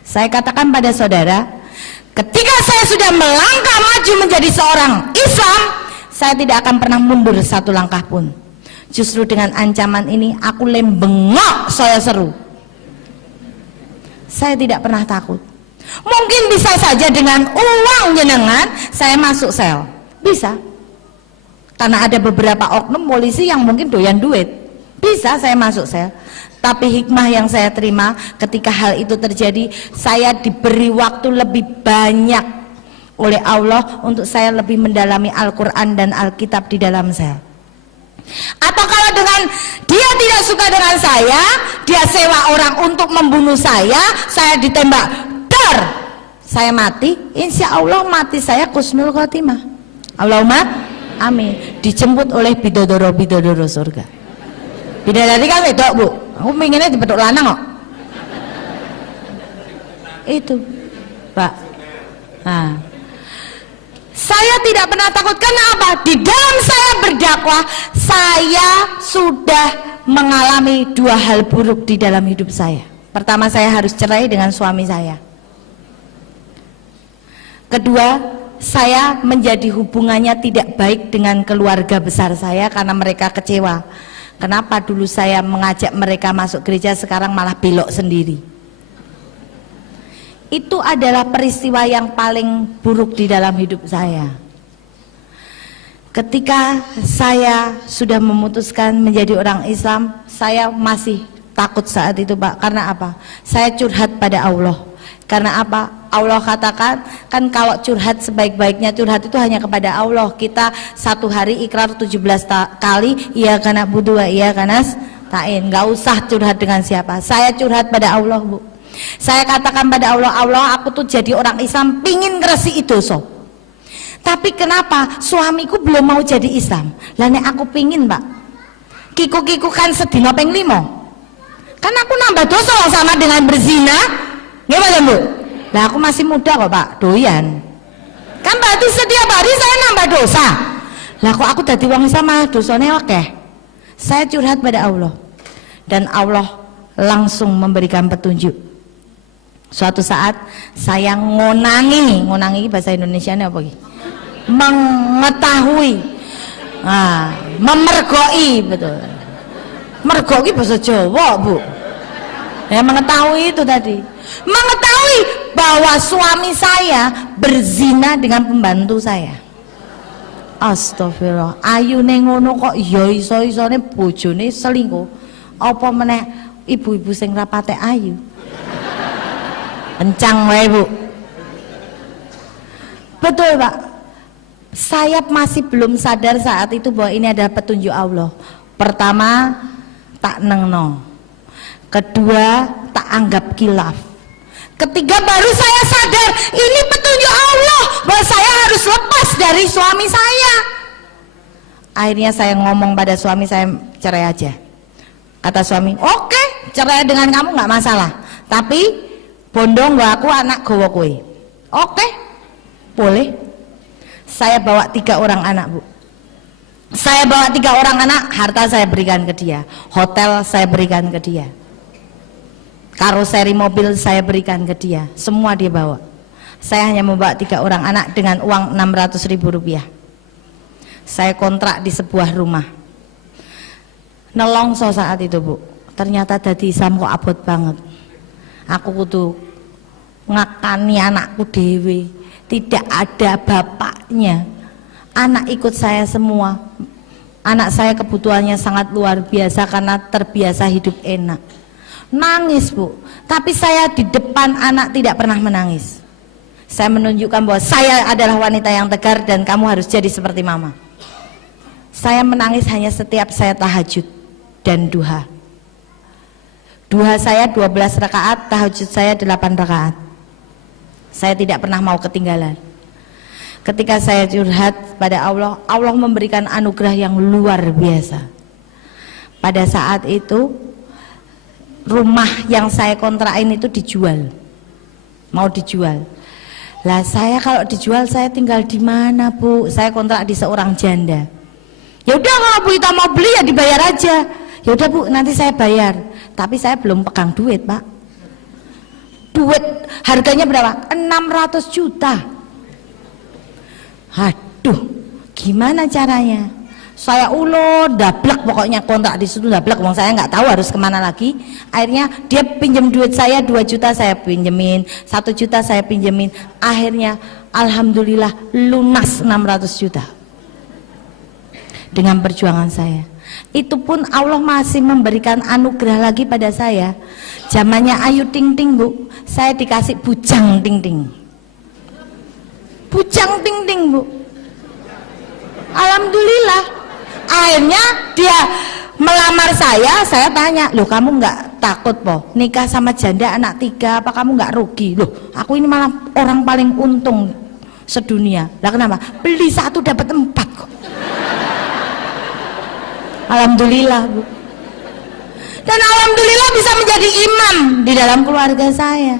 Saya katakan pada saudara, ketika saya sudah melangkah maju menjadi seorang Islam, saya tidak akan pernah mundur satu langkah pun. Justru dengan ancaman ini aku lembengok, saya seru. Saya tidak pernah takut. Mungkin bisa saja dengan uang jenengan saya masuk sel, bisa. Karena ada beberapa oknum polisi yang mungkin doyan duit, bisa saya masuk sel. Tapi hikmah yang saya terima ketika hal itu terjadi, saya diberi waktu lebih banyak oleh Allah untuk saya lebih mendalami Al-Quran dan Alkitab di dalam sel. Atau kalau dengan dia tidak suka dengan saya, dia sewa orang untuk membunuh saya ditembak, dar, saya mati, insya Allah mati saya kusnul khotimah. Allahumma amin. Dijemput oleh bidodoro surga. Bidadari kan wedok Bu, aku pinginnya dipedok lanang kok. Itu Pak. Nah, saya tidak pernah takut. Karena apa? Di dalam saya berdakwah, saya sudah mengalami 2 hal buruk di dalam hidup saya. Pertama, saya harus cerai dengan suami saya. Kedua, saya menjadi hubungannya tidak baik dengan keluarga besar saya karena mereka kecewa. Kenapa dulu saya mengajak mereka masuk gereja, sekarang malah belok sendiri. Itu adalah peristiwa yang paling buruk di dalam hidup saya. Ketika saya sudah memutuskan menjadi orang Islam, saya masih takut saat itu Pak. Karena apa? Saya curhat pada Allah. Karena apa? Allah katakan, kan kalau curhat sebaik-baiknya curhat itu hanya kepada Allah. Kita satu hari ikrar 17 kali, iya karena budu, iya karena Tain, nggak usah curhat dengan siapa. Saya curhat pada Allah, Bu. Saya katakan pada Allah, Allah aku tuh jadi orang Islam pingin ngresi itu so. Tapi kenapa suamiku belum mau jadi Islam? Lah nek aku pingin, Pak. Kiku-kiku kan sedina ping 5. Kan aku nambah dosa sama dengan berzina. Gimana, Bu? Lah aku masih muda kok, Pak. Doyan. Kan berarti setiap hari saya nambah dosa. Lah kok aku dadi wong sama dosane akeh. Saya curhat pada Allah dan Allah langsung memberikan petunjuk. Suatu saat saya ngonangi bahasa Indonesianya apa iki? Mengetahui, memergoi, betul. Mergoi bahasa Jawa, Bu. Ya, mengetahui itu tadi. Mengetahui bahwa suami saya berzina dengan pembantu saya. Astagfirullah, ayune ngono kok ya iso-isone bojone selingkuh. Apa meneh ibu-ibu sing rapate ayu. Kencang wae, Bu. Betul, Pak. Saya masih belum sadar saat itu bahwa ini adalah petunjuk Allah. Pertama, tak nengno. Kedua, tak anggap kilaf. Ketiga, baru saya sadar ini petunjuk Allah bahwa saya harus lepas dari suami saya. Akhirnya saya ngomong pada suami saya, cerai aja. Kata suami, oke, cerai dengan kamu nggak masalah. Tapi bondong gak aku anak gowo kowe. Oke, boleh. Saya bawa 3 orang anak, Bu. Saya bawa 3 orang anak, harta saya berikan ke dia, hotel saya berikan ke dia, karoseri mobil saya berikan ke dia, semua dia bawa. Saya hanya membawa 3 orang anak dengan uang 600.000 rupiah. Saya kontrak di sebuah rumah. Nelongso saat itu, Bu. Ternyata dadi Islam kok abot banget. Aku kudu ngakani anakku dewe, tidak ada bapaknya. Anak ikut saya semua. Anak saya kebutuhannya sangat luar biasa karena terbiasa hidup enak. Nangis, Bu, tapi saya di depan anak tidak pernah menangis. Saya menunjukkan bahwa saya adalah wanita yang tegar dan kamu harus jadi seperti mama. Saya menangis hanya setiap saya tahajud dan duha. Duha saya 12 rakaat, tahajud saya 8 rakaat. Saya tidak pernah mau ketinggalan. Ketika saya curhat pada Allah, Allah memberikan anugerah yang luar biasa. Pada saat itu rumah yang saya kontrakin itu dijual, mau dijual. Lah saya kalau dijual saya tinggal di mana, Bu? Saya kontrak di seorang janda. Ya udah kalau Bu Ita mau beli ya dibayar aja. Ya udah Bu, nanti saya bayar. Tapi saya belum pegang duit, Pak. Duit harganya berapa? 600 juta. Aduh, gimana caranya? Saya dablek pokoknya kontrak di situ dablek. Wong saya nggak tahu harus kemana lagi. Akhirnya dia pinjam duit saya 2 juta saya pinjemin, 1 juta saya pinjemin. Akhirnya alhamdulillah lunas 600 juta. Dengan perjuangan saya. Itu pun Allah masih memberikan anugerah lagi pada saya. Zamannya Ayu Ting Ting, Bu, saya dikasih Bujang Ting Ting. Bujang Ting Ting, Bu. Alhamdulillah. Akhirnya dia melamar saya tanya, loh kamu nggak takut po nikah sama janda anak 3, apa kamu nggak rugi? Loh aku ini malah orang paling untung sedunia. Lah kenapa? Beli 1 dapat 4 kok. Alhamdulillah, Bu. Dan alhamdulillah bisa menjadi imam di dalam keluarga saya.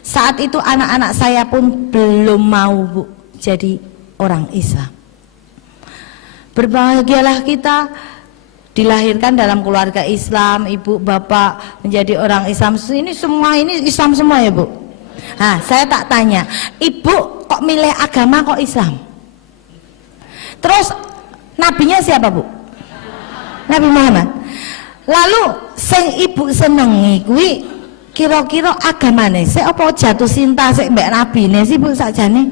Saat itu anak-anak saya pun belum mau, Bu, jadi orang Islam. Berbahagialah kita dilahirkan dalam keluarga Islam, ibu bapak menjadi orang Islam. Ini semua ini Islam semua ya, Bu. Nah, saya tak tanya, ibu kok milih agama kok Islam? Terus nabinya siapa, Bu? Nabi Muhammad. Lalu sing ibu senengi kuwi kira-kira agamane sik apa jatuh cinta sik mbek nabine sih, Bu, sakjane?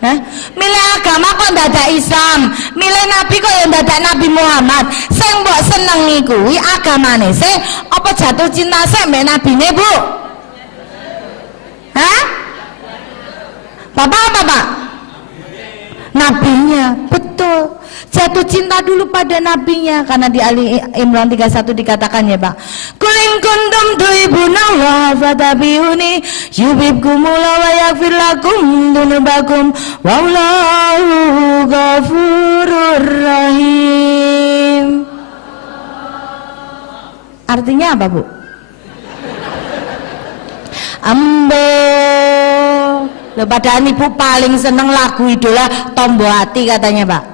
Hah? Milih agama kok ndadak Islam, milih nabi kok ya ndadak Nabi Muhammad. Sing mbok senengi kuwi agamane sik apa jatuh cinta sik mbek nabine, Bu? Hah? Bapak apa, Pak? nabinya. Betul, jatuh cinta dulu pada nabinya, karena di Ali Imran 31 dikatakan ya Pak, qul in kuntum tuhibbunallaha fattabi'uni yuhibbukumullahu wa yaghfir lakum dzunubakum wallahu ghafurur rahim. Artinya apa Bu? Ambo loh, padahal ibu paling seneng lagu idola Tombo Hati katanya Pak.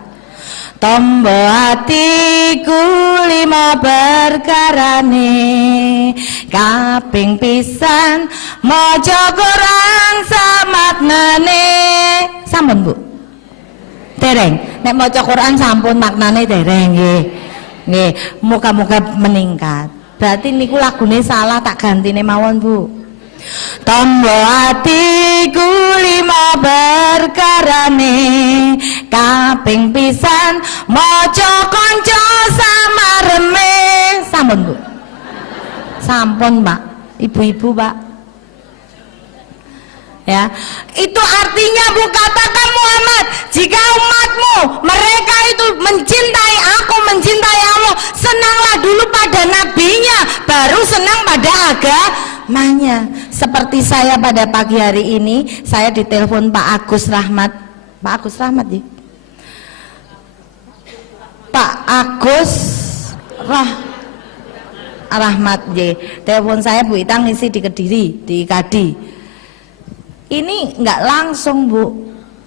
Tombo hatiku lima perkarane, kaping pisan maca Quran samaknane. Sampun Bu? Dereng. Nek maca Quran sampun maknane dereng nggih. Nggih, muga-muga meningkat. Berarti niku lagune salah, tak gantine mawon Bu. Tombo hatiku lima perkarane, kaping pisan maca kanca samareme. Sampun Bu? Sampun Pak, ibu-ibu Pak. Ya, itu artinya Bu, katakan Muhammad, jika umatmu mereka itu mencintai aku, mencintai Allah, senanglah dulu pada nabinya, baru senang pada agamanya. Seperti saya pada pagi hari ini, saya ditelepon Pak Agus Rahmat. Pak Agus Rahmat ya? Pak Agus Rahmat ya. Telepon saya, Bu Itang ngisi di Kediri, di Kadi. Ini nggak langsung Bu,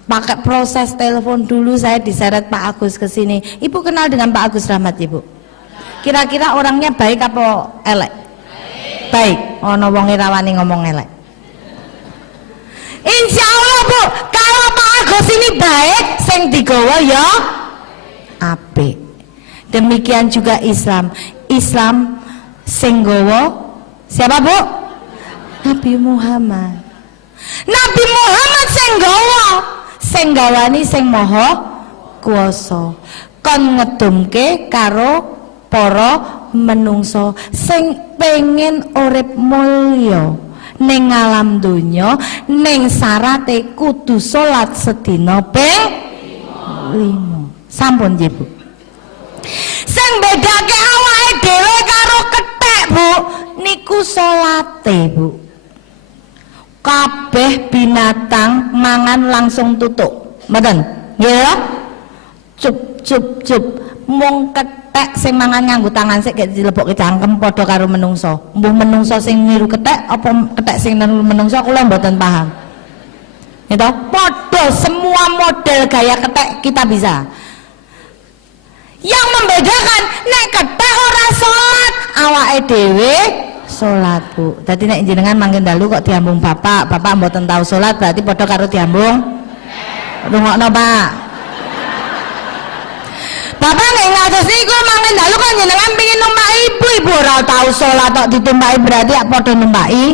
pakai proses telepon dulu, saya diseret Pak Agus ke sini. Ibu kenal dengan Pak Agus Rahmat Ibu? Kira-kira orangnya baik apa elek? Baik. Ono wong rawani ngomong elek. Insya Allah Bu, kalau Pak Agus ini baik, sing digawa ya apik. Demikian juga Islam. Islam sing gawa siapa Bu? Nabi Muhammad. Nabi Muhammad sing gawani sing maha kuwasa, kon ngedumke karo para menungso sing pengen urip mulya ning alam donya, ning syarate kudu salat sedina ping 5. Sampun nggih Bu. Sing bedake awake dhewe karo kethek Bu, niku salate Bu. Kabeh binatang mangan langsung tutuk, mboten? Ya. Cup cup cup. Mung kethek sing mangan nganggo tangan sik gek dilebokke cangkem padha karo menungso. Mbuh menungso sing niru kethek apa kethek sing niru menungso kula mboten paham. Gitu? Padha semua model gaya kethek kita bisa. Yang membedakan nek kethek ora salat, awake dhewe salat Bu. Dadi nek jenengan manggen dalu kok diambung bapak mboten tahu salat, berarti padha karo diambung. Rungokno Pak. Bapak nek ngatos niku manggen dalu kok jenengan pengin numpak ibu ora tahu salat kok ditumpaki, berarti padha numpaki.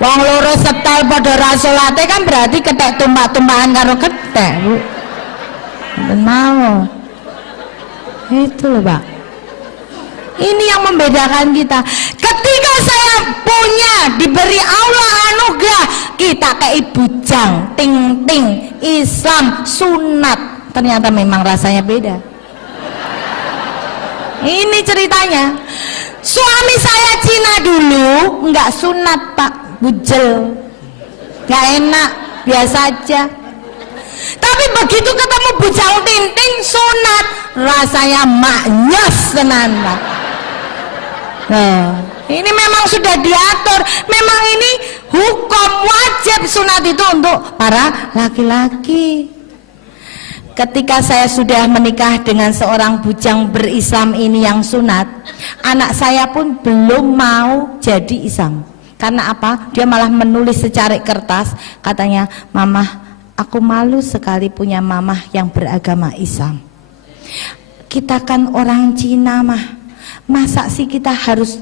Wong loro setel padha ra salate kan berarti kethek tumpak-tumpakan karo kethek Bu. Benar. Itu loh Pak. Ini yang membedakan kita. Ketika saya punya, diberi Allah anugerah, kita kayak bujang, ting-ting, Islam, sunat, ternyata memang rasanya beda. Ini ceritanya. Suami saya Cina dulu nggak sunat Pak, bujel, nggak enak, biasa aja. Tapi begitu ketemu bujang ting-ting sunat, rasanya maknyes tenan Pak. Nah, ini memang sudah diatur, memang ini hukum wajib sunat itu untuk para laki-laki. Ketika saya sudah menikah dengan seorang bujang berislam ini yang sunat, anak saya pun belum mau jadi Islam. Karena apa? Dia malah menulis secarik kertas, katanya, "Mama, aku malu sekali punya mama yang beragama Islam. Kita kan orang Cina mah. Masa sih kita harus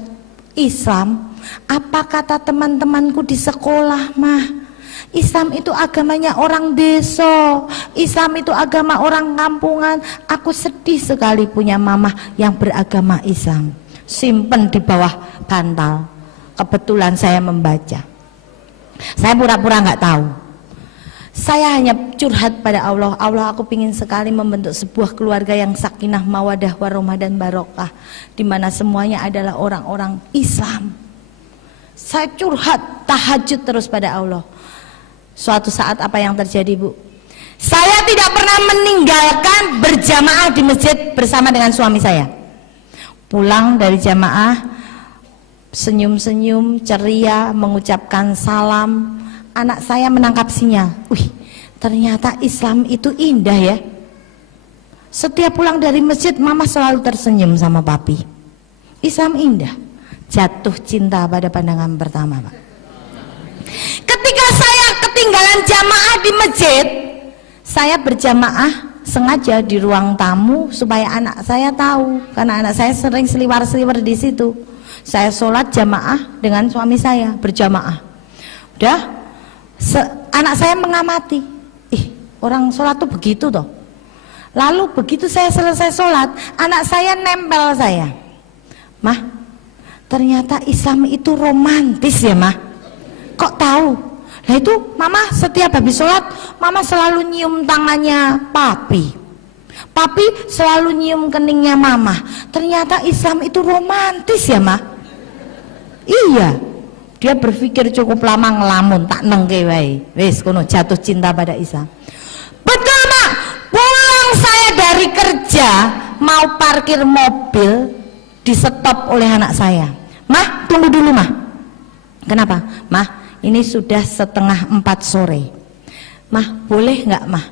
Islam? Apa kata teman-temanku di sekolah mah? Islam itu agamanya orang desa, Islam itu agama orang kampungan. Aku sedih sekali punya mama yang beragama Islam." Simpen di bawah bantal. Kebetulan saya membaca. Saya pura-pura nggak tahu. Saya hanya curhat pada Allah. Allah, aku ingin sekali membentuk sebuah keluarga yang sakinah, mawadah, warahmah dan barokah, di mana semuanya adalah orang-orang Islam. Saya curhat, tahajud terus pada Allah. Suatu saat apa yang terjadi, Bu? Saya tidak pernah meninggalkan berjamaah di masjid bersama dengan suami saya. Pulang dari jamaah, senyum-senyum, ceria, mengucapkan salam. Anak saya menangkap sinyal. Wih, ternyata Islam itu indah ya. Setiap pulang dari masjid, mama selalu tersenyum sama papi. Islam indah. Jatuh cinta pada pandangan pertama, Pak. Ketika saya ketinggalan jamaah di masjid, saya berjamaah sengaja di ruang tamu supaya anak saya tahu, karena anak saya sering seliwar-seliwar di situ. Saya sholat jamaah dengan suami saya berjamaah. Udah, anak saya mengamati. Ih, orang sholat tuh begitu toh. Lalu begitu saya selesai sholat, anak saya nempel saya. Mah, ternyata Islam itu romantis ya, Mah. Kok tahu? Nah itu mama setiap habis sholat, mama selalu nyium tangannya papi. Papi selalu nyium keningnya mama. Ternyata Islam itu romantis ya, Mah. Iya. Dia berpikir cukup lama ngelamun, tak nengke wae. Wis kono jatuh cinta pada Islam. Betul, Mak. Pulang saya dari kerja, mau parkir mobil, di stop oleh anak saya. Mah, tunggu dulu, Mah. Kenapa? Mah, ini sudah 3:30 sore. Mah, boleh nggak, Mah?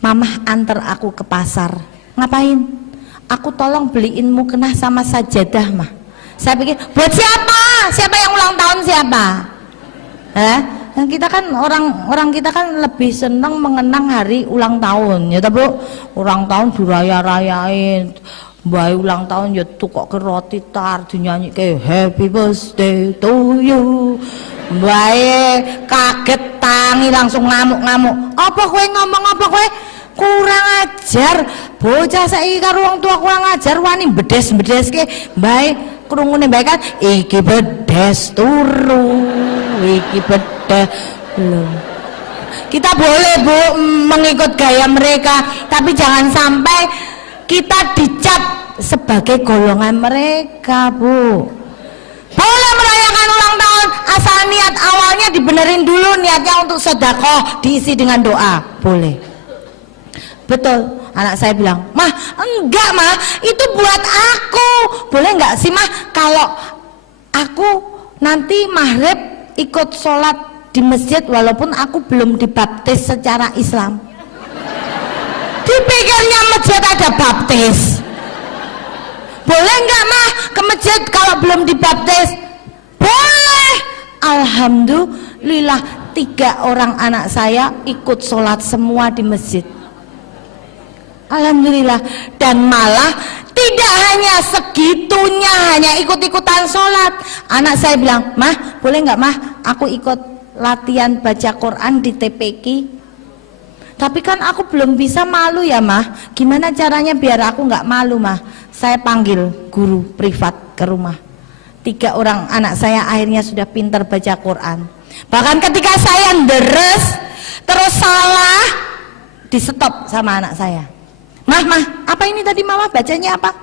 Mamah antar aku ke pasar. Ngapain? Aku tolong beliin mukena sama sajadah, Mah. Saya pikir, buat siapa? Siapa yang ulang tahun siapa? Kita kan orang kita kan lebih senang mengenang hari ulang tahun, ya Bu. Ulang tahun diraya-rayain. Mbak ulang tahun ya tukok ke roti tar dinyanyi kayak happy birthday to you. Mbak kaget tangi langsung ngamuk-ngamuk. Apa kowe ngomong apa kowe? Kurang ajar. Bocah saiki karo wong tua kurang ajar wani bedes-bedes ke. Mbak krungune mbak kan iki bedes turu. Iki bedes lho. Kita boleh Bu mengikut gaya mereka, tapi jangan sampai kita dicap sebagai golongan mereka, Bu. Boleh merayakan ulang tahun asal niat awalnya dibenerin dulu, niatnya untuk sedekah, diisi dengan doa. Boleh. Betul. Anak saya bilang, Mah, enggak, Mah, itu buat aku. Boleh enggak sih, Mah, kalau aku nanti maghrib ikut sholat di masjid walaupun aku belum dibaptis secara Islam? Dipikirnya masjid ada baptis. Boleh nggak, Mah, ke masjid kalau belum dibaptis? Boleh. Alhamdulillah 3 orang anak saya ikut sholat semua di masjid. Alhamdulillah. Dan malah tidak hanya segitunya, hanya ikut-ikutan sholat. Anak saya bilang, Mah, boleh nggak, Mah, aku ikut latihan baca Quran di TPQ? Tapi kan aku belum bisa, malu ya, Mah. Gimana caranya biar aku nggak malu, Mah? Saya panggil guru privat ke rumah. 3 orang anak saya akhirnya sudah pintar baca Quran. Bahkan ketika saya deres terus salah, di stop sama anak saya. Mah, apa ini tadi Mama bacanya apa?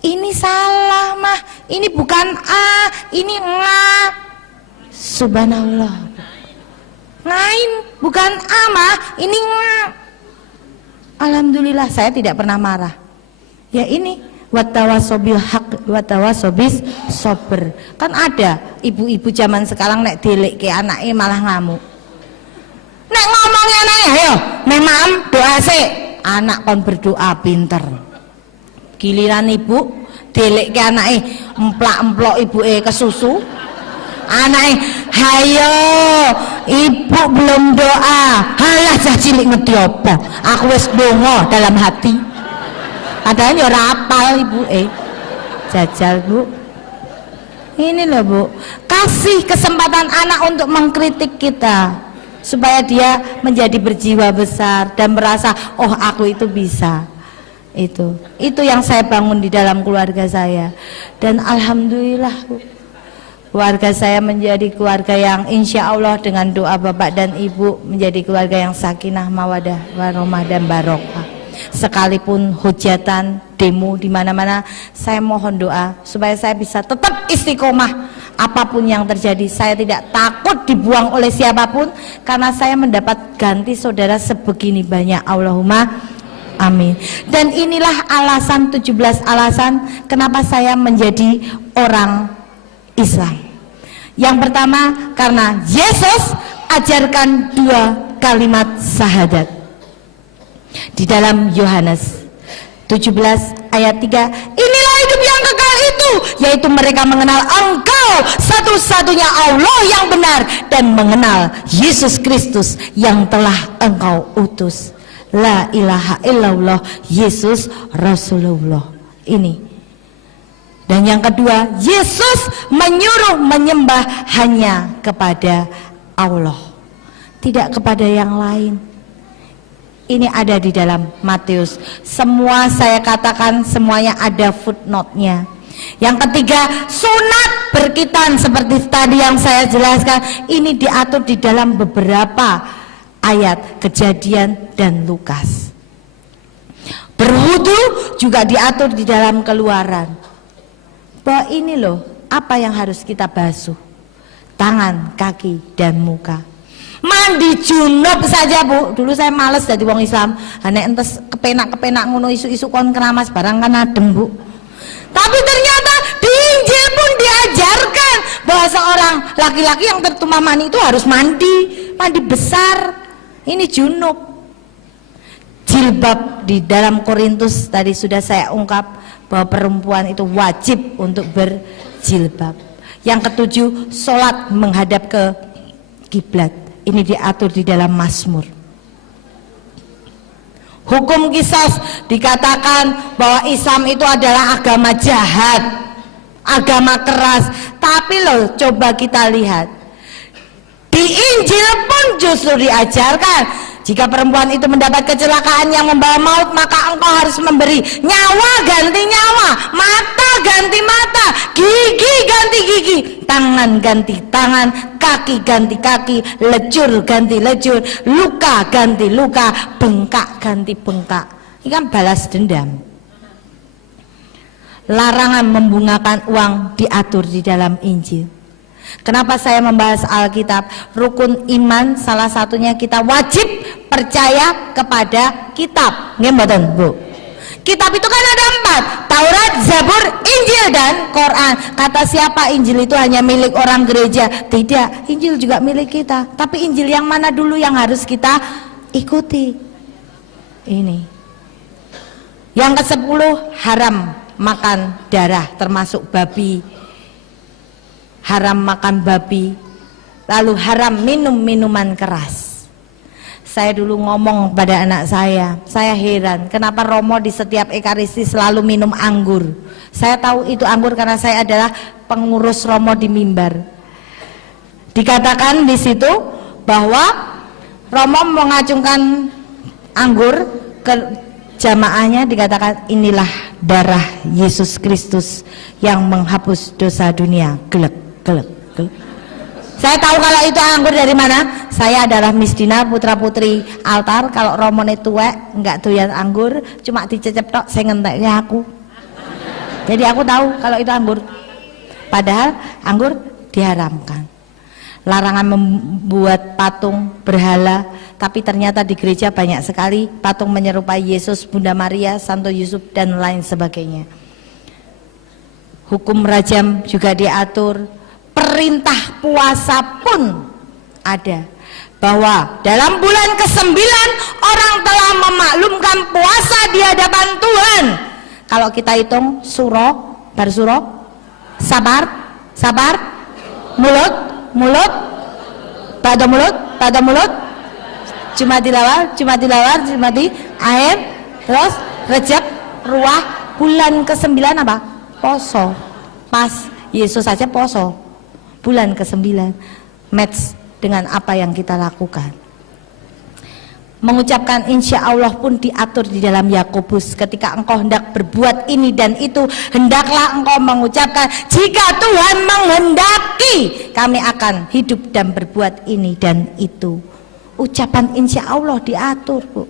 Ini salah, Mah. Ini bukan A, ini nga. Subhanallah. Ngain, bukan ama, ini nga. Alhamdulillah saya tidak pernah marah. Ya ini watawasobil haq watawasobis sober. Kan ada ibu-ibu zaman sekarang nek delik ke anaknya malah ngamuk. Nek ngomongnya anaknya, ayo, memang doa sih. Anak kon berdoa pinter. Giliran ibu delik ke anaknya emplak-emplok ibu ke susu. Anaknya, hayo ibu belum doa, halah cah cilik ngerti apa, aku wis donga dalam hati. Padahal ya ora apal ibu jajal Bu. Ini loh Bu, kasih kesempatan anak untuk mengkritik kita supaya dia menjadi berjiwa besar dan merasa oh aku itu bisa. Itu yang saya bangun di dalam keluarga saya. Dan alhamdulillah Bu, Keluarga saya menjadi keluarga yang insya Allah dengan doa Bapak dan Ibu menjadi keluarga yang sakinah, mawadah, warahmah dan barokah. Sekalipun hujatan, demo di mana-mana, saya mohon doa supaya saya bisa tetap istiqomah. Apapun yang terjadi, saya tidak takut dibuang oleh siapapun, karena saya mendapat ganti saudara sebegini banyak. Allahumma amin. Dan inilah alasan, 17 alasan kenapa saya menjadi orang Islam. Yang pertama, karena Yesus ajarkan 2 kalimat syahadat. Di dalam Yohanes 17 ayat 3, inilah hidup yang kekal itu, yaitu mereka mengenal Engkau satu-satunya Allah yang benar, dan mengenal Yesus Kristus yang telah Engkau utus. La ilaha illallah, Yesus Rasulullah. Ini. Dan yang kedua, Yesus menyuruh menyembah hanya kepada Allah, tidak kepada yang lain. Ini ada di dalam Matius. Semua saya katakan, semuanya ada footnote-nya. Yang ketiga, sunat berkitan seperti tadi yang saya jelaskan. Ini diatur di dalam beberapa ayat Kejadian dan Lukas. Berwudu juga diatur di dalam Keluaran. Bahwa ini loh apa yang harus kita basuh: tangan, kaki, dan muka. Mandi junub saja Bu, dulu saya males jadi wong Islam, nek entes kepenak-kepenak ngono isu-isu kon keramas barang kan adem Bu. Tapi ternyata di Injil pun diajarkan bahwa seorang laki-laki yang tertumpah mani itu harus mandi besar. Ini junub. Jilbab di dalam Korintus tadi sudah saya ungkap bahwa perempuan itu wajib untuk berjilbab. Yang ketujuh, sholat menghadap ke kiblat. Ini diatur di dalam Mazmur. Hukum kisos dikatakan bahwa Islam itu adalah agama jahat, agama keras. Tapi loh, coba kita lihat di Injil pun justru diajarkan, jika perempuan itu mendapat kecelakaan yang membawa maut, maka engkau harus memberi nyawa ganti nyawa, mata ganti mata, gigi ganti gigi, tangan ganti tangan, kaki ganti kaki, lejur ganti lejur, luka ganti luka, bengkak ganti bengkak. Ini kan balas dendam. Larangan membungakan uang diatur di dalam Injil. Kenapa saya membahas Alkitab? Rukun iman salah satunya kita wajib percaya kepada kitab. Nggih mboten, Bu? Kitab itu kan ada 4, Taurat, Zabur, Injil, dan Quran. Kata siapa Injil itu hanya milik orang gereja? Tidak, Injil juga milik kita. Tapi Injil yang mana dulu yang harus kita ikuti? Ini. Yang ke-10, haram makan darah termasuk babi. Haram makan babi, lalu haram minum minuman keras. Saya dulu ngomong pada anak saya heran kenapa Romo di setiap Ekaristi selalu minum anggur. Saya tahu itu anggur karena saya adalah pengurus Romo di mimbar. Dikatakan di situ bahwa Romo mengacungkan anggur ke jamaahnya, dikatakan inilah darah Yesus Kristus yang menghapus dosa dunia. Gelek. Saya tahu kalau itu anggur dari mana. Saya adalah misdina putra putri altar. Kalau Romone tuwek enggak doyan anggur, cuma dicecep tok saya ngenteknya aku. Jadi aku tahu kalau itu anggur. Padahal anggur diharamkan. Larangan membuat patung berhala, tapi ternyata di gereja banyak sekali patung menyerupai Yesus, Bunda Maria, Santo Yusuf, dan lain sebagainya. Hukum rajam juga diatur. Perintah puasa pun ada, bahwa dalam bulan ke-9 orang telah memaklumkan puasa di hadapan Tuhan. Kalau kita hitung suro, barsuro, sabar, mulut, pada mulut, cuma dilawar, air, terus Rejab, Ruah. Bulan ke-9 apa? Poso. Pas Yesus saja poso. Bulan ke-9 match dengan apa yang kita lakukan. Mengucapkan insya Allah pun diatur di dalam Yakobus. Ketika engkau hendak berbuat ini dan itu, hendaklah engkau mengucapkan, jika Tuhan menghendaki kami akan hidup dan berbuat ini dan itu. Ucapan insya Allah diatur, Bu.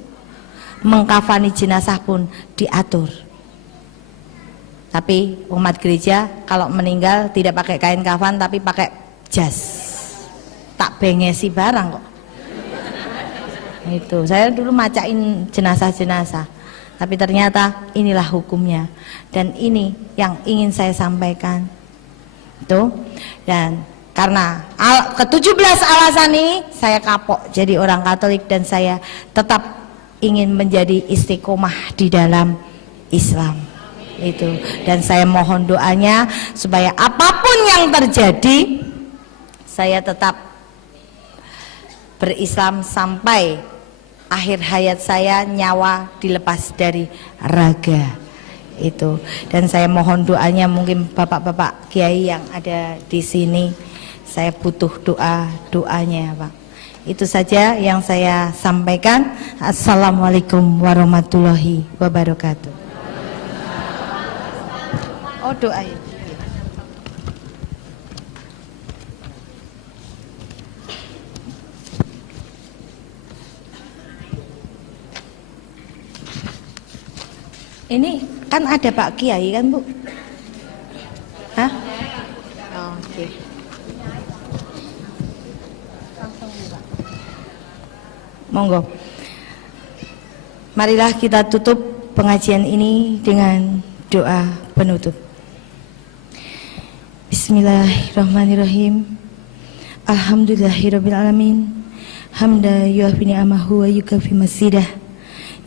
Mengkafani jenazah pun diatur. Tapi umat gereja kalau meninggal tidak pakai kain kafan tapi pakai jas. Tak bengesi barang kok. Itu saya dulu macain jenazah-jenazah, tapi ternyata inilah hukumnya dan ini yang ingin saya sampaikan tuh. Dan karena ke-17 alasan ini saya kapok jadi orang Katolik dan saya tetap ingin menjadi istiqomah di dalam Islam itu. Dan saya mohon doanya supaya apapun yang terjadi saya tetap berislam sampai akhir hayat saya, nyawa dilepas dari raga itu. Dan saya mohon doanya, mungkin bapak-bapak kiai yang ada di sini, saya butuh doanya, Pak. Itu saja yang saya sampaikan. Assalamualaikum warahmatullahi wabarakatuh. Oh, doa ya. Ini kan ada Pak Kiai kan, Bu? Hah? Oh, oke. Monggo. Marilah kita tutup pengajian ini dengan doa penutup. Bismillahirrahmanirrahim. Alhamdulillahirabbil alamin. Hamda yuafi ni'amahu wa yukafi masidah.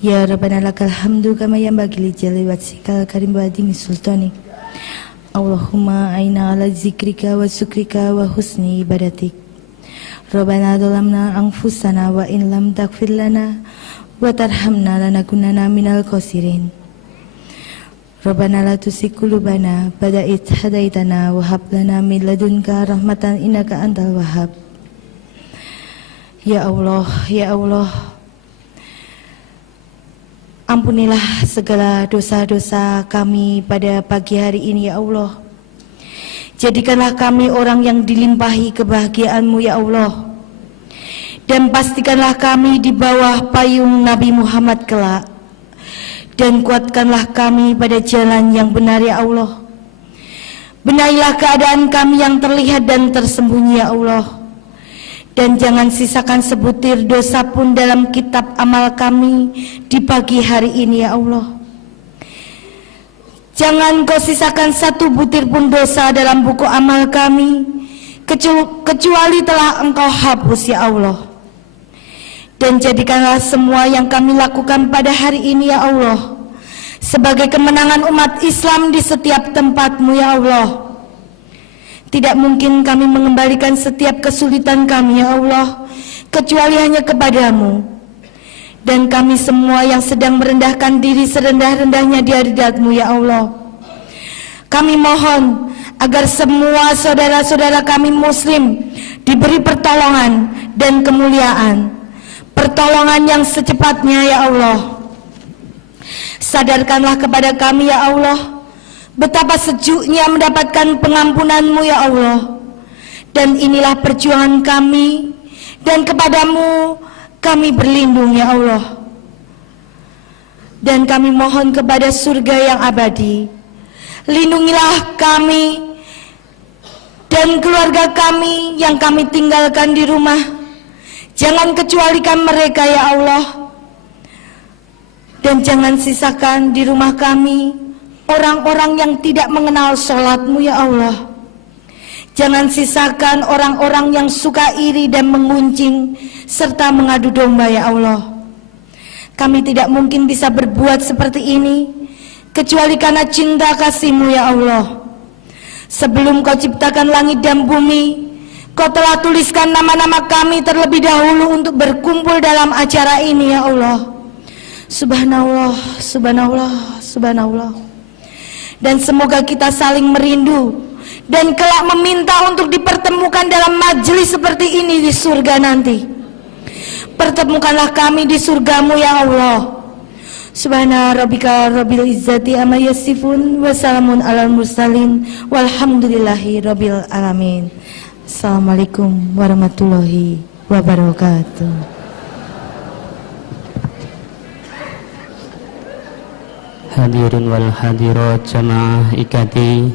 Ya Rabbana lakal hamdu kama yanbaghi li jalali wajhikal karim wa adimi sultani. Allahumma aina ala zikrika wa syukrika wa husni ibadatik. Rabbana zalamna anfusana wa in lam taghfir lana wa tarhamna lanakunanna minal khasirin. Rabbana la tuzigh qulubana ba'da idh hadaitana wa hab lana min ladunka rahmatan innaka antal wahhab. Ya Allah, ya Allah, ampunilah segala dosa-dosa kami pada pagi hari ini ya Allah. Jadikanlah kami orang yang dilimpahi kebahagiaan-Mu ya Allah. Dan pastikanlah kami di bawah payung Nabi Muhammad kelak. Dan kuatkanlah kami pada jalan yang benar ya Allah. Benahilah keadaan kami yang terlihat dan tersembunyi ya Allah. Dan jangan sisakan sebutir dosa pun dalam kitab amal kami di pagi hari ini ya Allah. Jangan Kau sisakan satu butir pun dosa dalam buku amal kami, kecuali telah Engkau hapus ya Allah. Dan jadikanlah semua yang kami lakukan pada hari ini ya Allah sebagai kemenangan umat Islam di setiap tempat-Mu ya Allah. Tidak mungkin kami mengembalikan setiap kesulitan kami ya Allah, kecuali hanya kepada-Mu. Dan kami semua yang sedang merendahkan diri serendah-rendahnya di hadirat-Mu ya Allah, kami mohon agar semua saudara-saudara kami muslim diberi pertolongan dan kemuliaan, pertolongan yang secepatnya ya Allah. Sadarkanlah kepada kami ya Allah betapa sejuknya mendapatkan pengampunan-Mu ya Allah. Dan inilah perjuangan kami, dan kepada-Mu kami berlindung ya Allah. Dan kami mohon kepada surga yang abadi. Lindungilah kami dan keluarga kami yang kami tinggalkan di rumah. Jangan kecualikan mereka ya Allah. Dan jangan sisakan di rumah kami orang-orang yang tidak mengenal sholat-Mu ya Allah. Jangan sisakan orang-orang yang suka iri dan menguncing serta mengadu domba ya Allah. Kami tidak mungkin bisa berbuat seperti ini kecuali karena cinta kasih-Mu ya Allah. Sebelum Kau ciptakan langit dan bumi, Kau telah tuliskan nama-nama kami terlebih dahulu untuk berkumpul dalam acara ini ya Allah. Subhanallah, subhanallah, subhanallah. Dan semoga kita saling merindu dan kelak meminta untuk dipertemukan dalam majelis seperti ini di surga nanti. Pertemukanlah kami di surgamu ya Allah. Subhana rabbika rabbil izzati amma yasifun wa salamun alal mursalin walhamdulillahi rabbil alamin. Assalamualaikum warahmatullahi wabarakatuh. Hadirin wal hadirat jamaah ikati